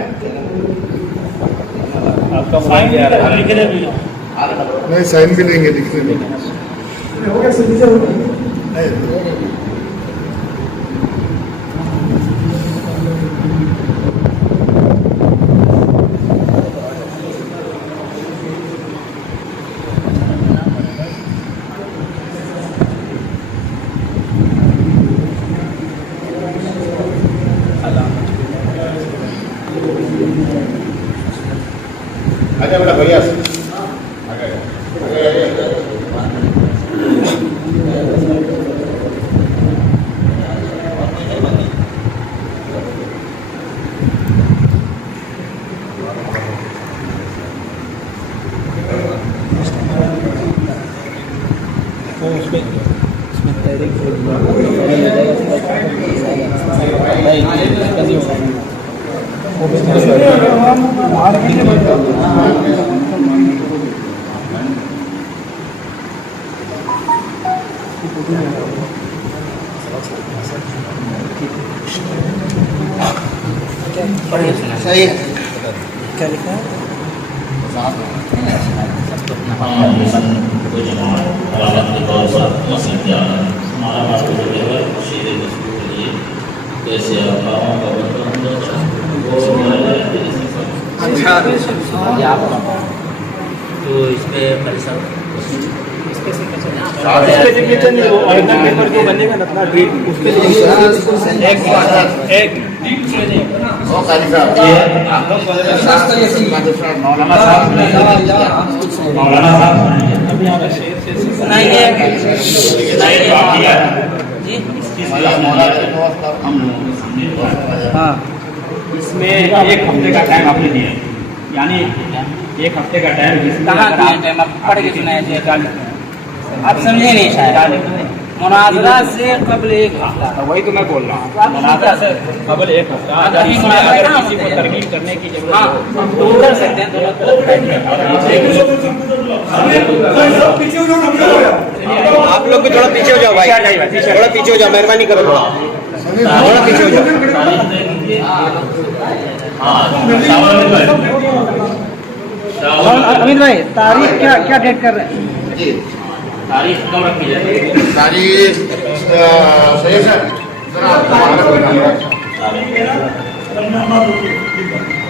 आपका साइन भी लिखने भी नहीं, साइन भी लेंगे लिखने में। हो गया सिग्नेचर हो गया। आजा बेटा भैया सही है। क्या लिखा है? तो इस पे परिसर पेपर जो बनेगा ना अपना ड्रीम उस पे एक मौलाना साहब सुनाइए जी। हाँ, इसमें एक हफ्ते का टाइम आपने दिया, यानी एक हफ्ते का टाइम। कहाँ टाइम आप पढ़ के सुनाए? आप समझे नहीं शायद। मुनाजरा से कबल एक हफ्ता, वही तो मैं बोल रहा हूँ, मुनाजरा से कबल एक हफ्ता। अगर इसमें अगर किसी को तरकीब करने की जरूरत हो तो कर सकते हैं दोनों आप लोग भी थोड़ा पीछे हो जाओ भाई, थोड़ा पीछे हो जाओ, मेहरबानी करो, थोड़ा पीछे हो जाओ। अमित भाई, तारीख क्या डेट कर रहे हैं? जी तारीख कब रखी जाए? तारीख सही है सर।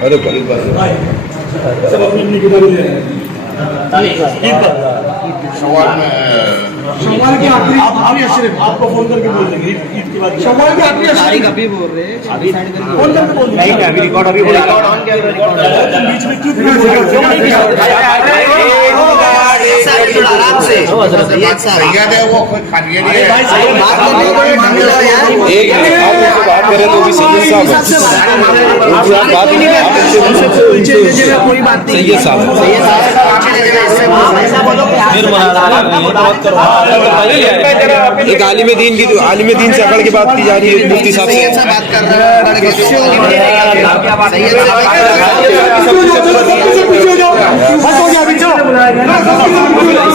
अरे बड़ी बात सवाल में शव्वाल की आखिरी आपको फोन करके बोल देंगे ईद के बाद। शव्वाल की आखिरी तारीख अभी बोल रहे हैं, फोन करके बोल नहीं, अभी रिकॉर्ड अभी बीच में क्यों आराम से भैया ने वो कोई खानिए नहीं है। एक बात करें तो भी सैयद साहब कोई बात नहीं। सैयद साहब एक आलिम दीन से अकड़ की बात की जा रही है मुफ्ती साहब से। बात कर रहे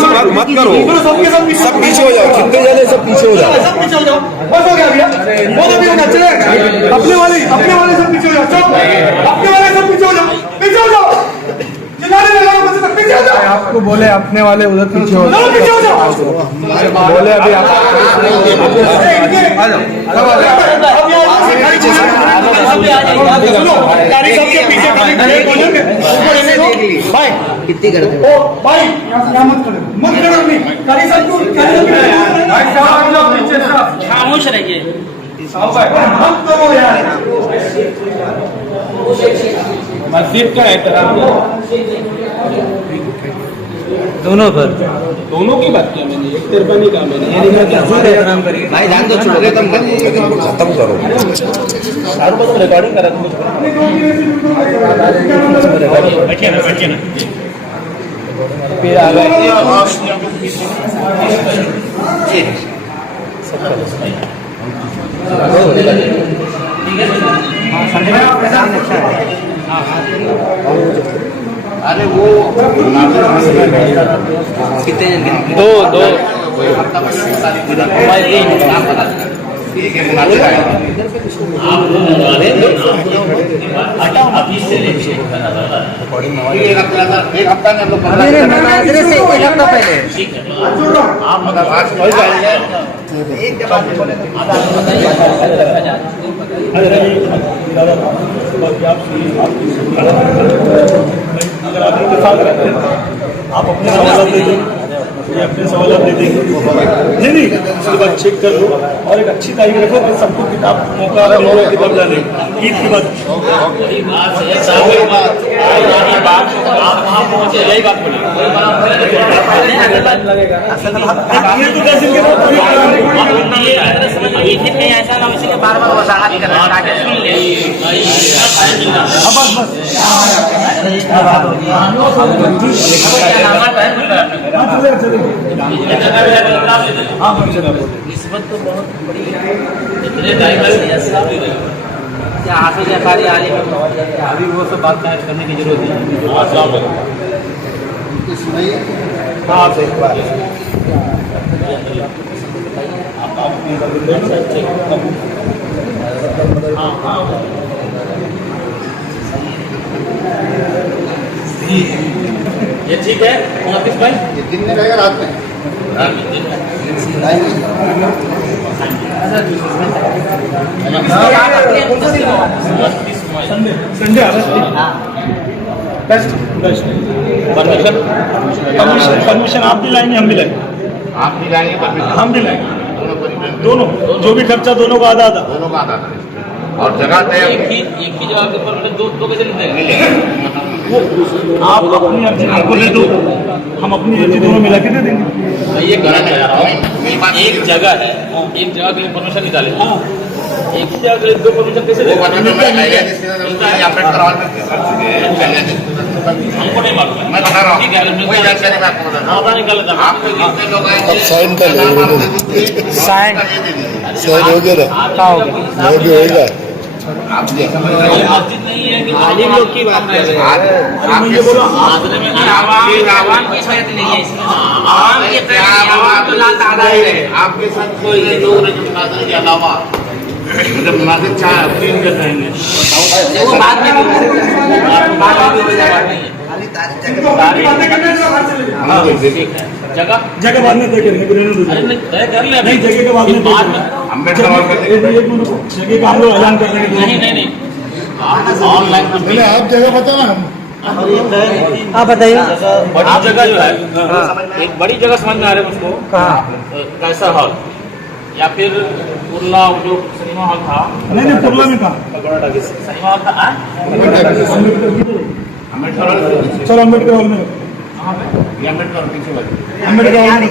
बात मत करो, सब पीछे हो जाओ, जितने जाने सब पीछे हो जाओ। बस हो गया भैया, बहुत अभी होगा, चलेगा। अपने वाले सब पीछे हो जाओ, अपने वाले सब पीछे हो जाओ, पीछे हो जाओ, जिनारे लगाओ, बस तक पीछे हो जाओ। आपको बोले अपने वाले उधर पीछे हो जाओ, पीछे हो जाओ। बोले अभी आप भाई कितनी करते हो? भाई यहाँ मत करो, मत करो, कारी साहब को कारी साहब खामोश रहिए। हम तो वो यार मस्जिद का एहतराम दोनों की बात किया मैंने, एक तरफा नहीं कहा मैंने। ये नहीं कहा कि हमारा एहतराम करिए भाई ध्यान दो, छोड़ोगे तुम खत्म करो। रिकॉर्डिंग करा तुम बैठिए ना, बैठिए ना। फिर आ गए अरे वो कितने जन के? दो ठीक है, मुनासिब आएगा। अभी से लेके एक हफ्ता में हम लोग मेरे मुनाजरे से एक हफ्ता पहले ठीक है। आप मतलब आज हो जाएंगे एक जवाब बोले अगर आप इनके साथ रहते हैं आप अपने सवाल दे देंगे, ये अपने सवाल दे देंगे। नहीं उसके बाद चेक कर लो और एक अच्छी तारीख रखो कि सबको किताब मौका मिलेगा किताब लाने ईद के बाद। यही बात ये तो 10 दिन के बाद पूरी ऐसा ना इसीलिए बार-बार वजाहत कर रहा है ताकि सुन ले। निस्बत तो बहुत बड़ी है, इतने टाइम से क्या हाफिज अखारी आलिम अभी वो सब बात करने की जरूरत नहीं है। सुनाइए। हाँ आपसे एक बात ये ठीक है हाफिज भाई। ये दिन में रहेगा रात में? संडे बेस्ट परमिशन आप भी लाएंगे, हम भी लाएंगे। आप भी लाएंगे परमिशन? हम भी लाएंगे, दोनों परमिशन, दोनों जो भी खर्चा दोनों का आधा आधा। दोनों का आधा था। और जगह तय एक ही जगह के ऊपर दो कैसे लेते हैं? वो आप अपनी अर्जी हमको दे दो, हम अपनी अर्जी दोनों मिला के दे देंगे। ये कहना चाह रहा हूँ, एक जगह है, एक जगह के लिए परमिशन निकाले, एक ही जगह के लिए दो परमिशन कैसे वो देते बता दो, मैं पहले अपडेट करवा हमको नहीं मालूम है। मैं बता रहा हूँ, ठीक है, कोई जानकारी मैं आपको बता रहा हूँ। पता निकाल लेता हूँ। आपको जितने लोग आएंगे साइन कर ले, साइन साइन हो गया ना, वो भी होगा। आप ये समझ रहे कोई हो? मस्जिद नहीं है कि आलिम लोग की बात कर रहे हैं। आपके बोलो आदमी में आवाम की शर्त नहीं है इसमें। आवाम की क्या आवाम तो ला तादा है। आपके साथ कोई लोग मुनाजिर के अलावा मतलब मुनाजिर चाहे अपील कर रहे हैं, वो बाद में भी हो जाएगा। जगह जगह बाद में तय करेंगे, अरे नहीं, तय कर ले नहीं जगह के बाद में बाद में अम्बेडकर हॉल का जगह का हम लोग ऐलान कर देंगे। नहीं ऑनलाइन पहले आप जगह बताओ ना। आप बताइए। बड़ी जगह जो है, एक बड़ी जगह समझ में आ रही है मुझको, कैसर हॉल या फिर कुर्ला जो सिनेमा हॉल था। नहीं पुरला में कहा सिनेमा हॉल था अम्बेडकर हॉल चलो अम्बेडकर हॉल में अम्बेडकर पीछे वाले अम्बेडकर हॉल में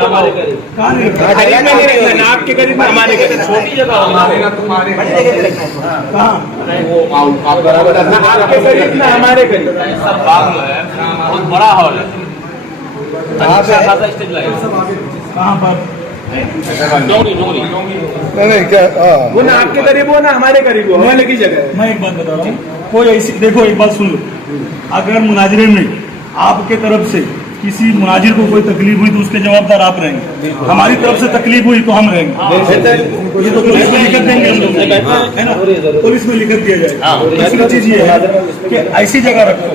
हमारे करीब कहाँ नहीं रखा? करीब में नहीं रखना, आपके करीब में हमारे करीब। छोटी जगह होगा कहाँ आप बराबर आपके करीब में हमारे करीब। ऐसा बाग जो है बहुत बड़ा हॉल है, अच्छा खासा स्टेज लगेगा। कहाँ पर? डोंगरी नहीं क्या वो ना आपके करीब हो ना हमारे करीब हो, हमारे की जगह है। मैं एक बात बता रहा हूँ, कोई ऐसी देखो एक बात सुन लो, अगर मुनाजिरे में आपके तरफ से किसी मुनाजिर को कोई तकलीफ हुई तो उसके जवाबदार आप रहेंगे, हमारी तरफ से तकलीफ हुई तो हम रहेंगे। ये तो पुलिस में लिखत देंगे हम लोग, है ना, पुलिस में लिखत दिया जाएगा। दूसरी चीज ये है कि ऐसी जगह रखो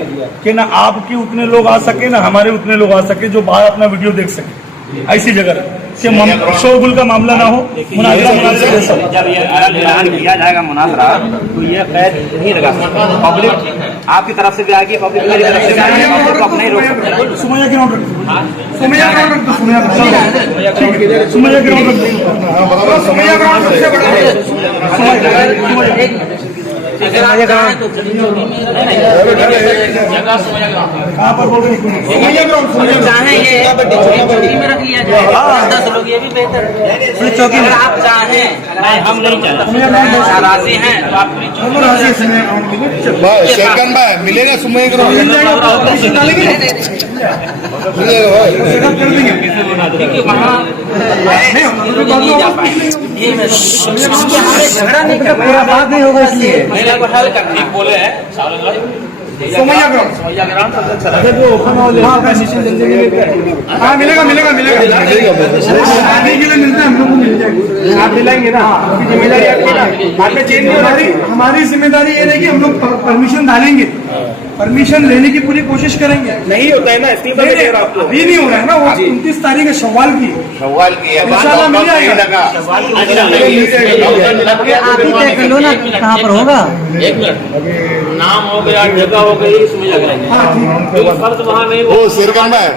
कि ना आपके उतने लोग आ सके ना हमारे उतने लोग आ सके जो बाहर अपना वीडियो देख सके, ऐसी जगह रखो। कि शोरगुल का मामला ना हो। जब ये ऐलान किया जाएगा मुनाजरा, तो ये कैद नहीं लगा सकता। पब्लिक आपकी तरफ से भी आएगी, पब्लिक मेरी तरफ से भी आएगी, पब्लिक को आप नहीं रोक सकते। सुमैया ग्राउंड रख दो, सुमैया ग्राउंड रख दो, सुमैया ग्राउंड, सुमैया ग्राउंड रख दो, सुमैया ग्राउंड सबसे बड़ा है। कहाँ पर बोल रहे हैं? सुमैया ग्राउंड चाहे ये चौकी में रख लिया जाए, 10 लोग, ये भी बेहतर चौकी में। आप चाहें, हम नहीं चाहते, राजी हैं तो आप पूरी चौकी शेरखान भाई मिलेगा सुमैया ग्राउंड क्योंकि वहाँ नहीं जा पाएंगे। झगड़ा नहीं कर पूरा बात नहीं होगा इसलिए महिला को हल करना बोले हैं। सुमैया ग्राउंड सबसे अच्छा है। हाँ मिलेगा मिलेगा मिलेगा, आने के लिए मिलता है, हम लोग को मिल जाएगा। आप दिलाएंगे ना, आपकी जिम्मेदारी आपकी ना, बाद में चेंज नहीं होना। हमारी जिम्मेदारी ये है कि हम लोग परमिशन डालेंगे, परमिशन लेने की पूरी कोशिश करेंगे। नहीं होता है ना, इसलिए अभी नहीं हो रहा है ना, वो 29 तारीख है शव्वाल की, इंशाल्लाह मिल जाएगा। आप ही तय कर लो ना कहाँ पर होगा। एक मिनट, नाम हो गया, जगह हो गई, इसमें लग रहा है फर्ज वहाँ नहीं। ओ शेरखान भाई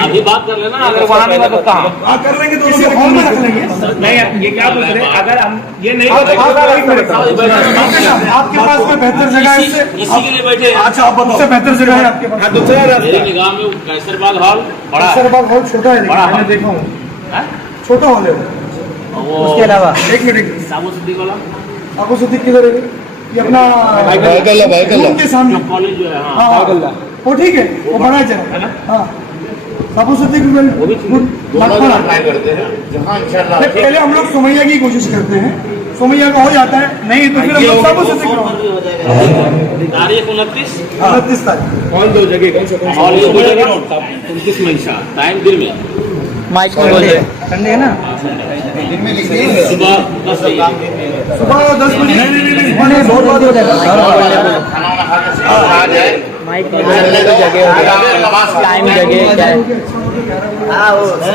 अभी बात कर लेना, अगर वहाँ नहीं होगा तो कहाँ कर लेंगे, तो किसी हॉल में रख लेंगे। नहीं, ये क्या पूछ रहे हैं, अगर हम ये नहीं आपके पास में बेहतर जगह है इससे? इसी के लिए बैठे। अच्छा, आप उससे बेहतर जगह है आपके पास? मेरी निगाह में कैसरबाग हॉल बड़ा है, कैसरबाग हॉल छोटा है, बड़ा मैंने देखा हूँ, छोटा हॉल है। उसके अलावा एक मिनट, साबु सिद्दीक वाला आपको सिद्दीक किधर है? ये अपना रूम के सामने कॉलेज जो है, हाँ, वो ठीक है, वो बड़ा है जरा। हाँ, साबु सिद्दीक करते हैं जहाँ इंशाल्लाह पहले हम लोग सुमैया की कोशिश करते हैं, सुमैया का हो जाता है, नहीं तो फिर हम लोग साबु सिद्दीक तारीख 29 29 तारीख हॉल 2 जगह, कौन सा हॉल 2 जगह 29 मई से टाइम दिन में माइक संडे है ना, सुबह 10 बजे। सुबह 10 बजे। नहीं बहुत जल्दी हो जाएगा। खाना वाना खा के आ जाए। माइक टाइम जगह क्या है?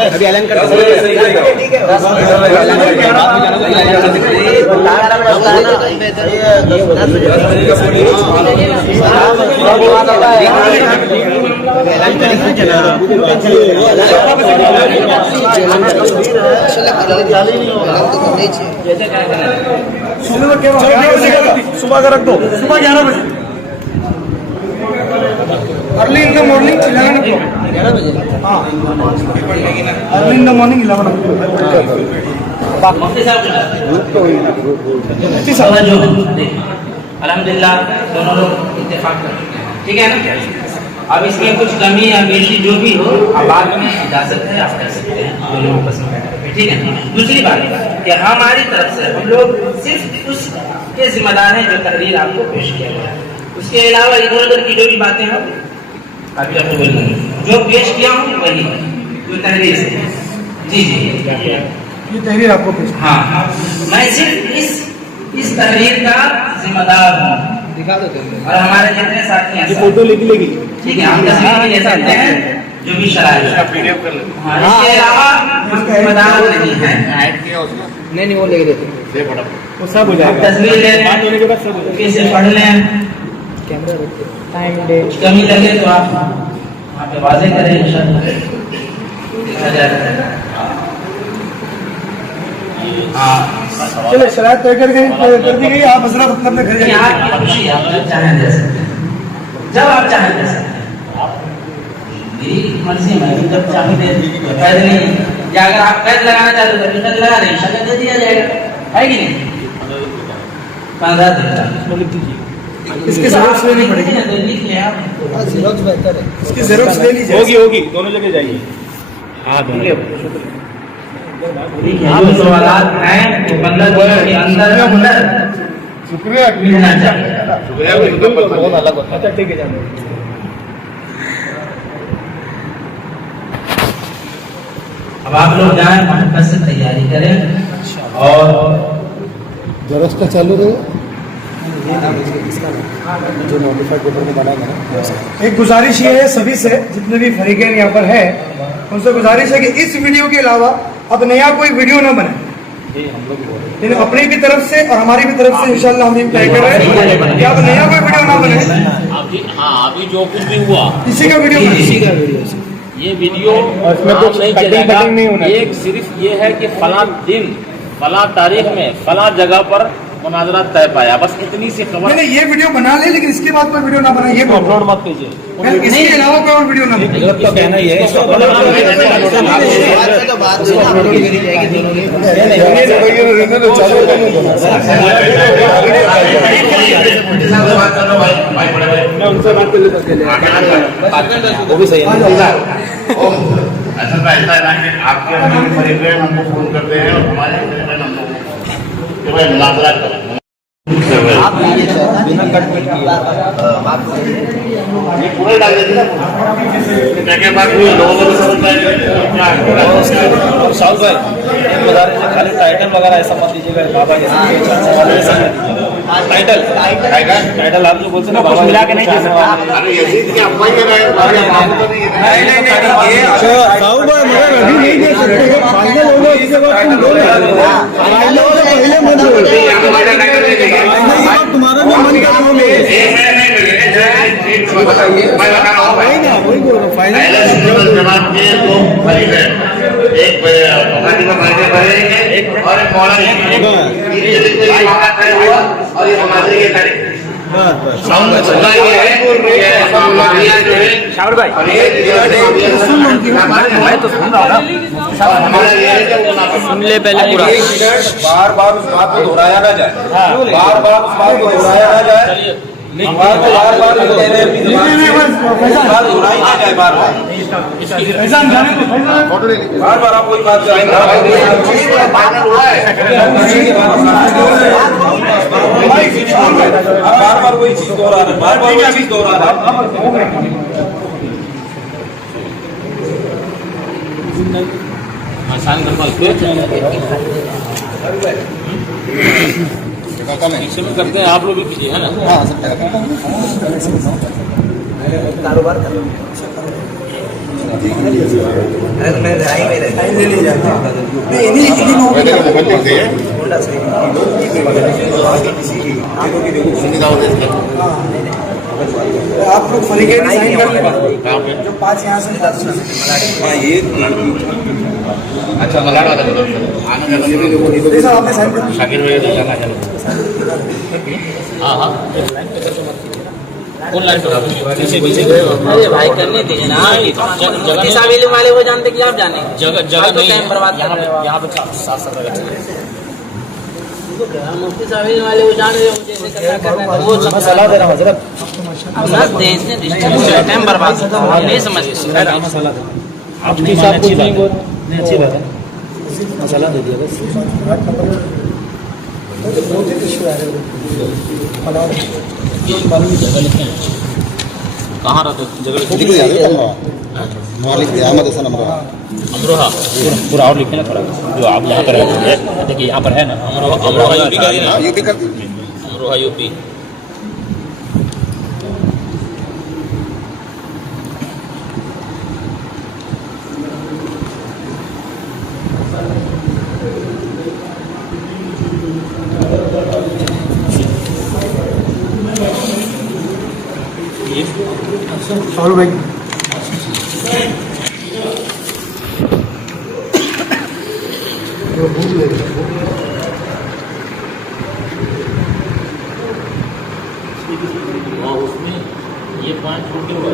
अभी ऐलान कर सुबह का रख दो, सुबह 11 बजे, early in the morning 11 o'clock। हाँ, early in the morning 11 o'clock। अल्हम्दुलिल्लाह दोनों लोग इत्तेफाक कर चुके हैं, ठीक है ना। अब इसमें कुछ कमी या बेशी जो भी हो, अब बाद में इजाजत है, आप कर सकते हैं दोनों आपस में बैठ कर, ठीक है। दूसरी बात कि हमारी तरफ से हम लोग सिर्फ उसके जिम्मेदार हैं जो तहरीर आपको पेश किया गया है। उसके अलावा इधर उधर की जो भी बातें हो अभी आपको बोलेंगे, जो पेश किया हूँ वही जो तहरीर से। जी जी, ये तहरीर आपको पेश। हाँ, मैं सिर्फ इस तहरीर का जिम्मेदार हूँ, दिखा दो और हमारे जितने साथी हैं फोटो लेके लेगी, ठीक है, हम तस्वीर भी ले सकते हैं जो भी शराय है। पीडीएफ कर लेते हाँ, इसके अलावा हम जिम्मेदार नहीं हैं। नहीं वो लेके देते वो सब हो जाएगा। तस्वीर ले बात होने के बाद सब हो जाएगा। कैसे पढ़ लें, टाइम डे कुछ कमी लगे तो आप वहाँ पे वाजे करें इंशाअल्लाह। हाँ, चलो शरायत तय कर दी गई, आप हजरत अपने घर ये जाइए। आपकी खुशी है, आप जब चाहें दे सकते हैं, जब आप चाहें दे सकते हैं। मेरी मर्जी में जब चाहें दे, कैद नहीं, या अगर आप कैद लगाना चाहते हो तो कैद लगा दें, इंशाअल्लाह दे दिया जाएगा, है कि नहीं। 15 दिन इसकी जेरोक्स लेनी पड़ेगी, लिख ले आप। इसकी जेरोक्स ले लीजिए। होगी दोनों जगह जाइए। हाँ दोनों जो सवालात हैं वो 15 दिन के अंदर शुक्रिया मिलना चाहिए। अच्छा ठीक है जानो। अब आप लोग जाएं, मोहब्बत से तैयारी करें और जरस का चालू रहेगा। जो नोटिफाइड पेपर में बनाएंगे ना। एक गुजारिश ये है सभी से, जितने भी फरीकैन यहाँ पर है, उनसे गुजारिश है कि इस वीडियो के अलावा अब नया कोई वीडियो ना बने। लेकिन अपनी भी तरफ से और हमारी भी तरफ से इंशाल्लाह हम ये तय कर रहे हैं कि अब नया कोई वीडियो ना बने। अभी जो कुछ भी हुआ इसी का वीडियो ये वीडियो कुछ नहीं कटिंग चलेगा। नहीं होना एक सिर्फ ये है कि फला दिन फला तारीख में फला जगह पर मुनाजरा तय पाया, बस इतनी सी खबर। मैंने ये वीडियो बना ले, लेकिन इसके बाद कोई वीडियो ना बनाए, ये अपलोड मत कीजिए। इसके अलावा कोई और वीडियो ना बनाए। तो कहना ये है वो भी सही है। ऐसा ऐसा है ना कि आपके परिवार हमको फोन करते हैं और हमारे परिवार हमको कि भाई मुनाजरा करें। ये पूरे डाल देते ना के बाद लोगों को समझ साउथ भाई बता रहे थे खाली टाइटल वगैरह ऐसा मत दीजिएगा बाबा टाइटल आप जो बोलते हैं ना बाबा मिला के नहीं दे सकता। अरे यजीद की अम्मा ही है साउथ भाई मगर अभी नहीं दे सकते, फाइनल होगा इसके बाद तुम बोलो फाइनल होगा पहले मत बोलो, तुम्हारा भी मन क्या होगा मैं बता रहा हूँ भाई ना वही बोल रहा हूँ। फाइनल जमात के दो फरीक एक भरेंगे और एक मौला और ये हमारे ये तारीख शावर भाई मैं तो सुन रहा हूँ, सुन ले पहले पूरा। बार बार उस बात को दोहराया ना जाए, बार बार उस बात को दोहराया ना जाए, बार बार दोहराई ना जाए, बार बार आप कोई बात बार बार वही चीज दोहरा रहे, बार बार वही चीज दोहरा रहे। करते हैं आप लोग भी कीजिए, है ना? कारोबार कर मैं घर ही में आप लोग फरीकैन साइन कर लेना जो 5 यहाँ से अच्छा मलाड वाला आपने साइन कर शाकिर भाई तो जाना चलो। हाँ कौन लाइन अरे भाई करने दीजिए ना, मुफ्ती साहब इल्म वाले वो जानते कि आप जाने जगह तो टाइम बर्बाद कर रहे हो। यहाँ पे साफ सफाई मुफ्ती साहब इल्म वाले वो जान रहे हो जैसे करना है वो सब सलाह दे रहा हूँ हजरत, बस देने डिस्टेंस टाइम बर्बाद कर रहे हो, नहीं समझते। आपकी साहब कुछ नहीं बोल नहीं, अच्छी बात है, मसाला दे दिया बस। कहाँ रहते जगह अमरोहा पूरा और लिखे ना थोड़ा, जो आप यहाँ पर है, देखिए यहाँ पर है ना अमरोहा यूपी। शावर भाई उसमें ये 5 छूट हुआ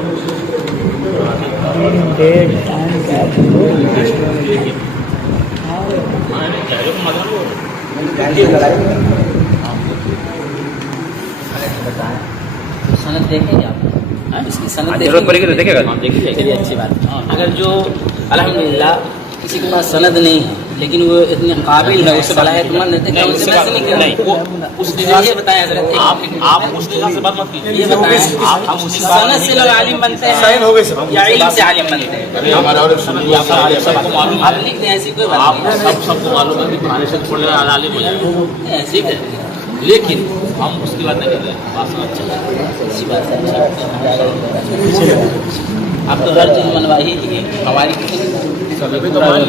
सनद देखेंगे आप? इसकी सनद जरूरत पड़ेगी तो देखेगा, चलिए अच्छी बात। अगर जो अल्हम्दुलिल्लाह किसी के पास सनद नहीं है लेकिन वो इतने काबिल है, सलाहियतमंद है, क्या उनसे बहस नहीं करना? उस ये बताएं हज़रत, आप उस निगाह से बात मत कीजिए। ये बताएं आप सनद से लोग आलिम बनते हैं या इल्म से आलिम बनते हैं? सबको मालूम आप लिख दें ऐसी कोई बात आप सबको मालूम है कि पुराने से पढ़ने वाला आलिम हो जाए। नहीं, ऐसी करते हैं लेकिन हम उसकी बात नहीं कर रहे हैं। अच्छी बात है। आप तो हर चीज़ मनवा ही लिए हमारी सभी तो माने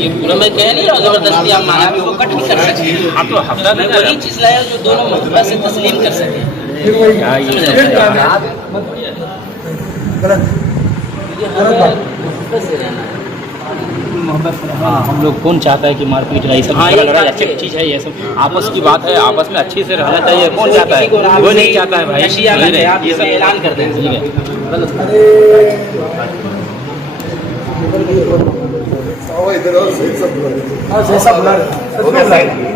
ये पूरा मैं कह नहीं रहा हूँ जबरदस्ती आप माना भी वो कट नहीं कर सकते। आप तो हफ्ता में वही चीज़ लाया जो दोनों मतबा से तस्लीम कर सके। हाँ, हम लोग कौन चाहता है कि मारपीट रही सब अच्छी चीज़ है ये सब आपस की बात है आपस में अच्छे से रहना चाहिए कौन चाहता है वो नहीं चाहता है भाई ये सब ऐलान कर दें इधर और सही सब हाँ जैसा बुला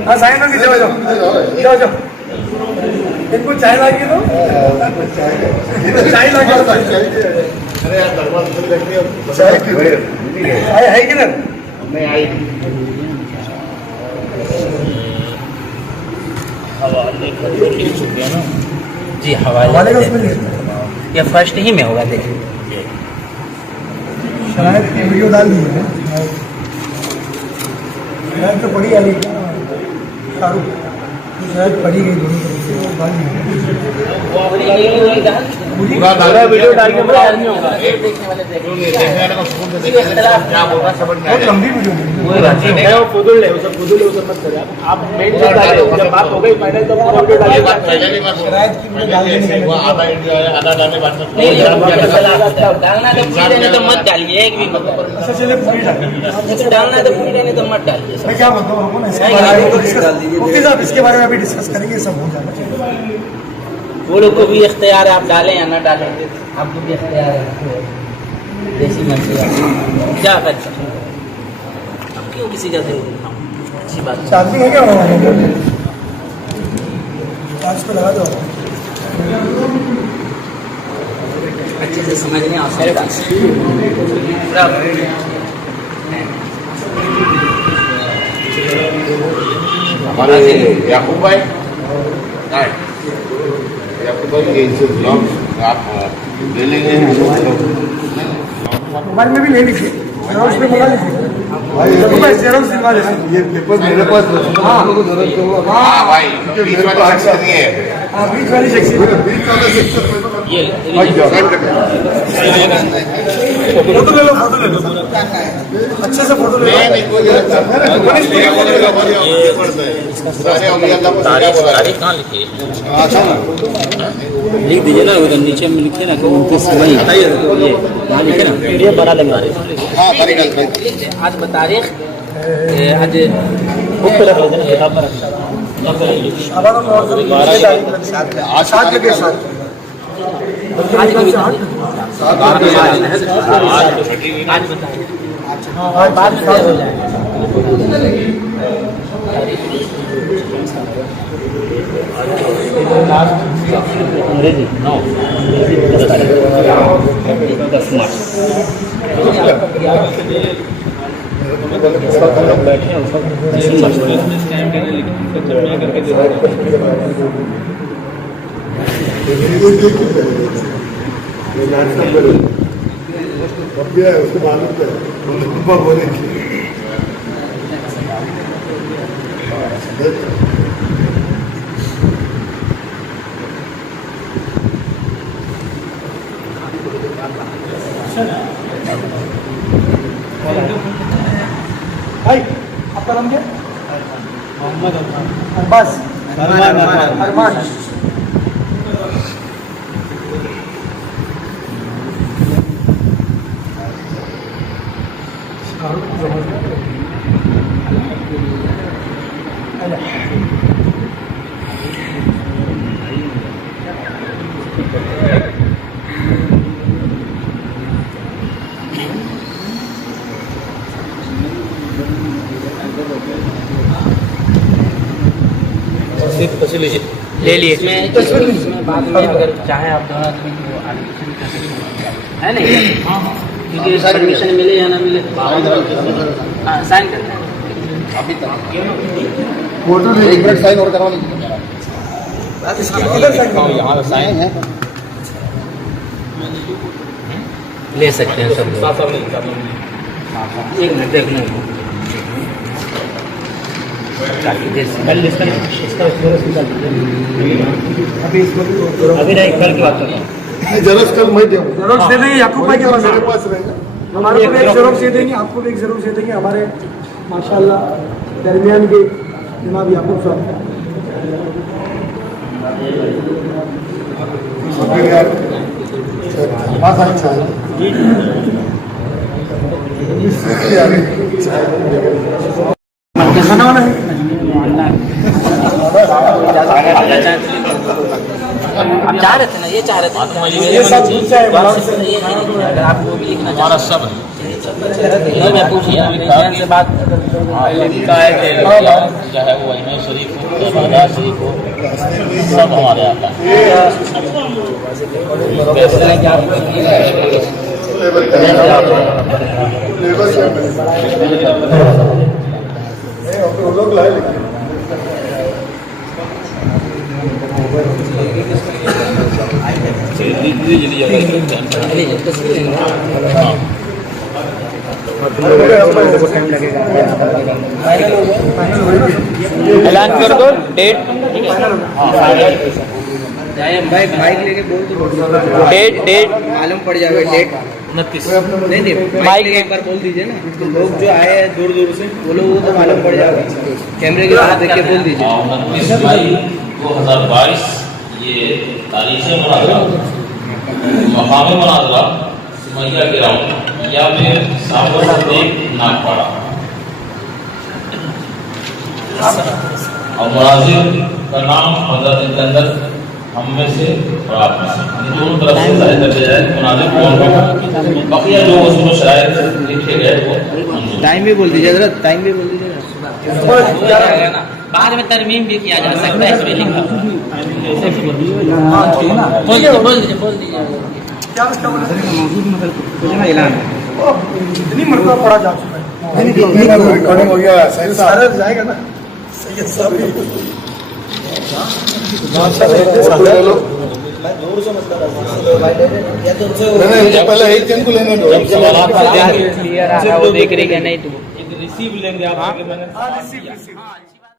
हाँ साइन में भी जाओ जाओ जाओ जाओ इनको चाय लागी तो चाय लागी अरे यार दरवाजा से लगने चाय क्यों चाय है कि नहीं आई जी हवाले का ये फर्स्ट ही में होगा देखिए शायद वीडियो डाल दी है शायद तो बड़ी आ रही शाहरुख शायद पड़ी गई दोनों पूरा दादा वीडियो डाल के बड़ा आदमी होगा बहुत लंबी वीडियो कोई बात नहीं वो फुदुल ले उसे मत करिए आप मेन चीज डालिए जब बात हो गई फाइनल तो पूरा वीडियो डालिए शायद की वीडियो डाल देंगे वो आधा इंडिया है आधा डालने बाद में नहीं डालना तो पूरी रहने तो मत डालिए एक भी मत डालिए अच्छा चलिए पूरी डालिए डालना तो पूरी रहने तो मत डालिए मैं क्या बोलता हूँ ना इसके बारे में ओके साहब इसके बारे में अभी डिस्कस करेंगे सब हो जाएगा वो लोग को भी इख्तियार है आप डालें या ना डालें आपको भी इख्तियार है जैसी मर्जी क्या कर सकते अब क्यों किसी का दिल अच्छी बात शादी है क्या आज को लगा दो अच्छे से समझने और सारे बात हमारे याकूब भाई याकूब भाई ये ब्लॉग आप ले लेंगे मोबाइल में भी ले लीजिए जेरोक्स में मंगा लीजिए जेरोक्स दिलवा लीजिए ये पेपर मेरे पास हाँ भाई बीच वाले सेक्शन दिए हाँ बीच वाली सेक्शन बीच वाला सेक्शन फोटो ले लो अच्छे से फोटो ले लो तारीख कहाँ लिखी लिख दीजिए ना उधर नीचे में लिखे ना वही ये वहाँ लिखे ना PDF बना लेंगे आज तारीख आज बुक पे रख लेते हैं किताब में रख आज 7 बजे साथ आज की भी आज बाद में हो जाएगा अंग्रेजी 9 10 मार्च बैठे हैं उसका उसको मालूम है बोले भाई आपका नाम क्या मोहम्मद अरबाज अरमान ले लिए इसमें बाद में अगर चाहे आप दोनों आदमी को एडमिशन कर सकते है नहीं क्योंकि परमिशन मिले या ना मिले साइन करना है अभी तक फोटो एक मिनट साइन और करवा लीजिए यहाँ साइन है ले सकते हैं सब एक मिनट देखना कल इसका एक्सपीरियंस निकाल दीजिए। अभी नहीं, कल की बात कर रहा हूँ। जरूर कल मैं दूँ जेरोक्स दे देंगे, याकूब भाई के पास मेरे पास रहेगा। हमारे को भी एक जेरोक्स दे देंगे, आपको भी एक जेरोक्स दे देंगे। हमारे माशाल्लाह दरमियान के जनाब याकूब साहब खाना वाना है। आप चाह रहे थे ना, ये चाह रहे थे ये सब पूछा है ये नहीं, अगर आप वो भी लिखना हमारा सब है। ये मैं पूछी से बात चाहे वो अजमेर शरीफ हो, बाजार शरीफ हो, सब हमारे यहाँ का लोग लाए लेकिन ऐलान कर दो डेट। बाइक लेके बोल तो डेट मालूम पड़ जाएगा डेट 29। नहीं बाइक एक बार बोल दीजिए ना, तो लोग जो आए हैं दूर दूर से वो लोग तो मालूम पड़ जाएगा। कैमरे के साथ देख के बोल दीजिए। 29 मई 2022 ये तारीख से मुनाजरा, मकामी मुनाजरा सुमैया ग्राउंड या फिर सावर नागपाड़ा, और मुनाजिर का नाम हजरत के अंदर हम में से और आप में से दोनों तरफ से जाहिर कर दिया जाए मुनाजिर कौन होगा। बकिया जो उसमें शरायत लिखे गए वो टाइम भी बोल दीजिए जरा, टाइम भी बोल दीजिए। बाद में तरमीम भी किया जा सकता है, इसमें लिखा बोल दीजिए। क्या ऐलान इतनी मरतबा पड़ा जा चुका है, रिकॉर्डिंग हो गया सही सारा जाएगा ना। सैयद साहब पहले एक जन को लेने दो। क्लियर आ रहा है, वो देख रही है नहीं तो रिसीव लेंगे आप।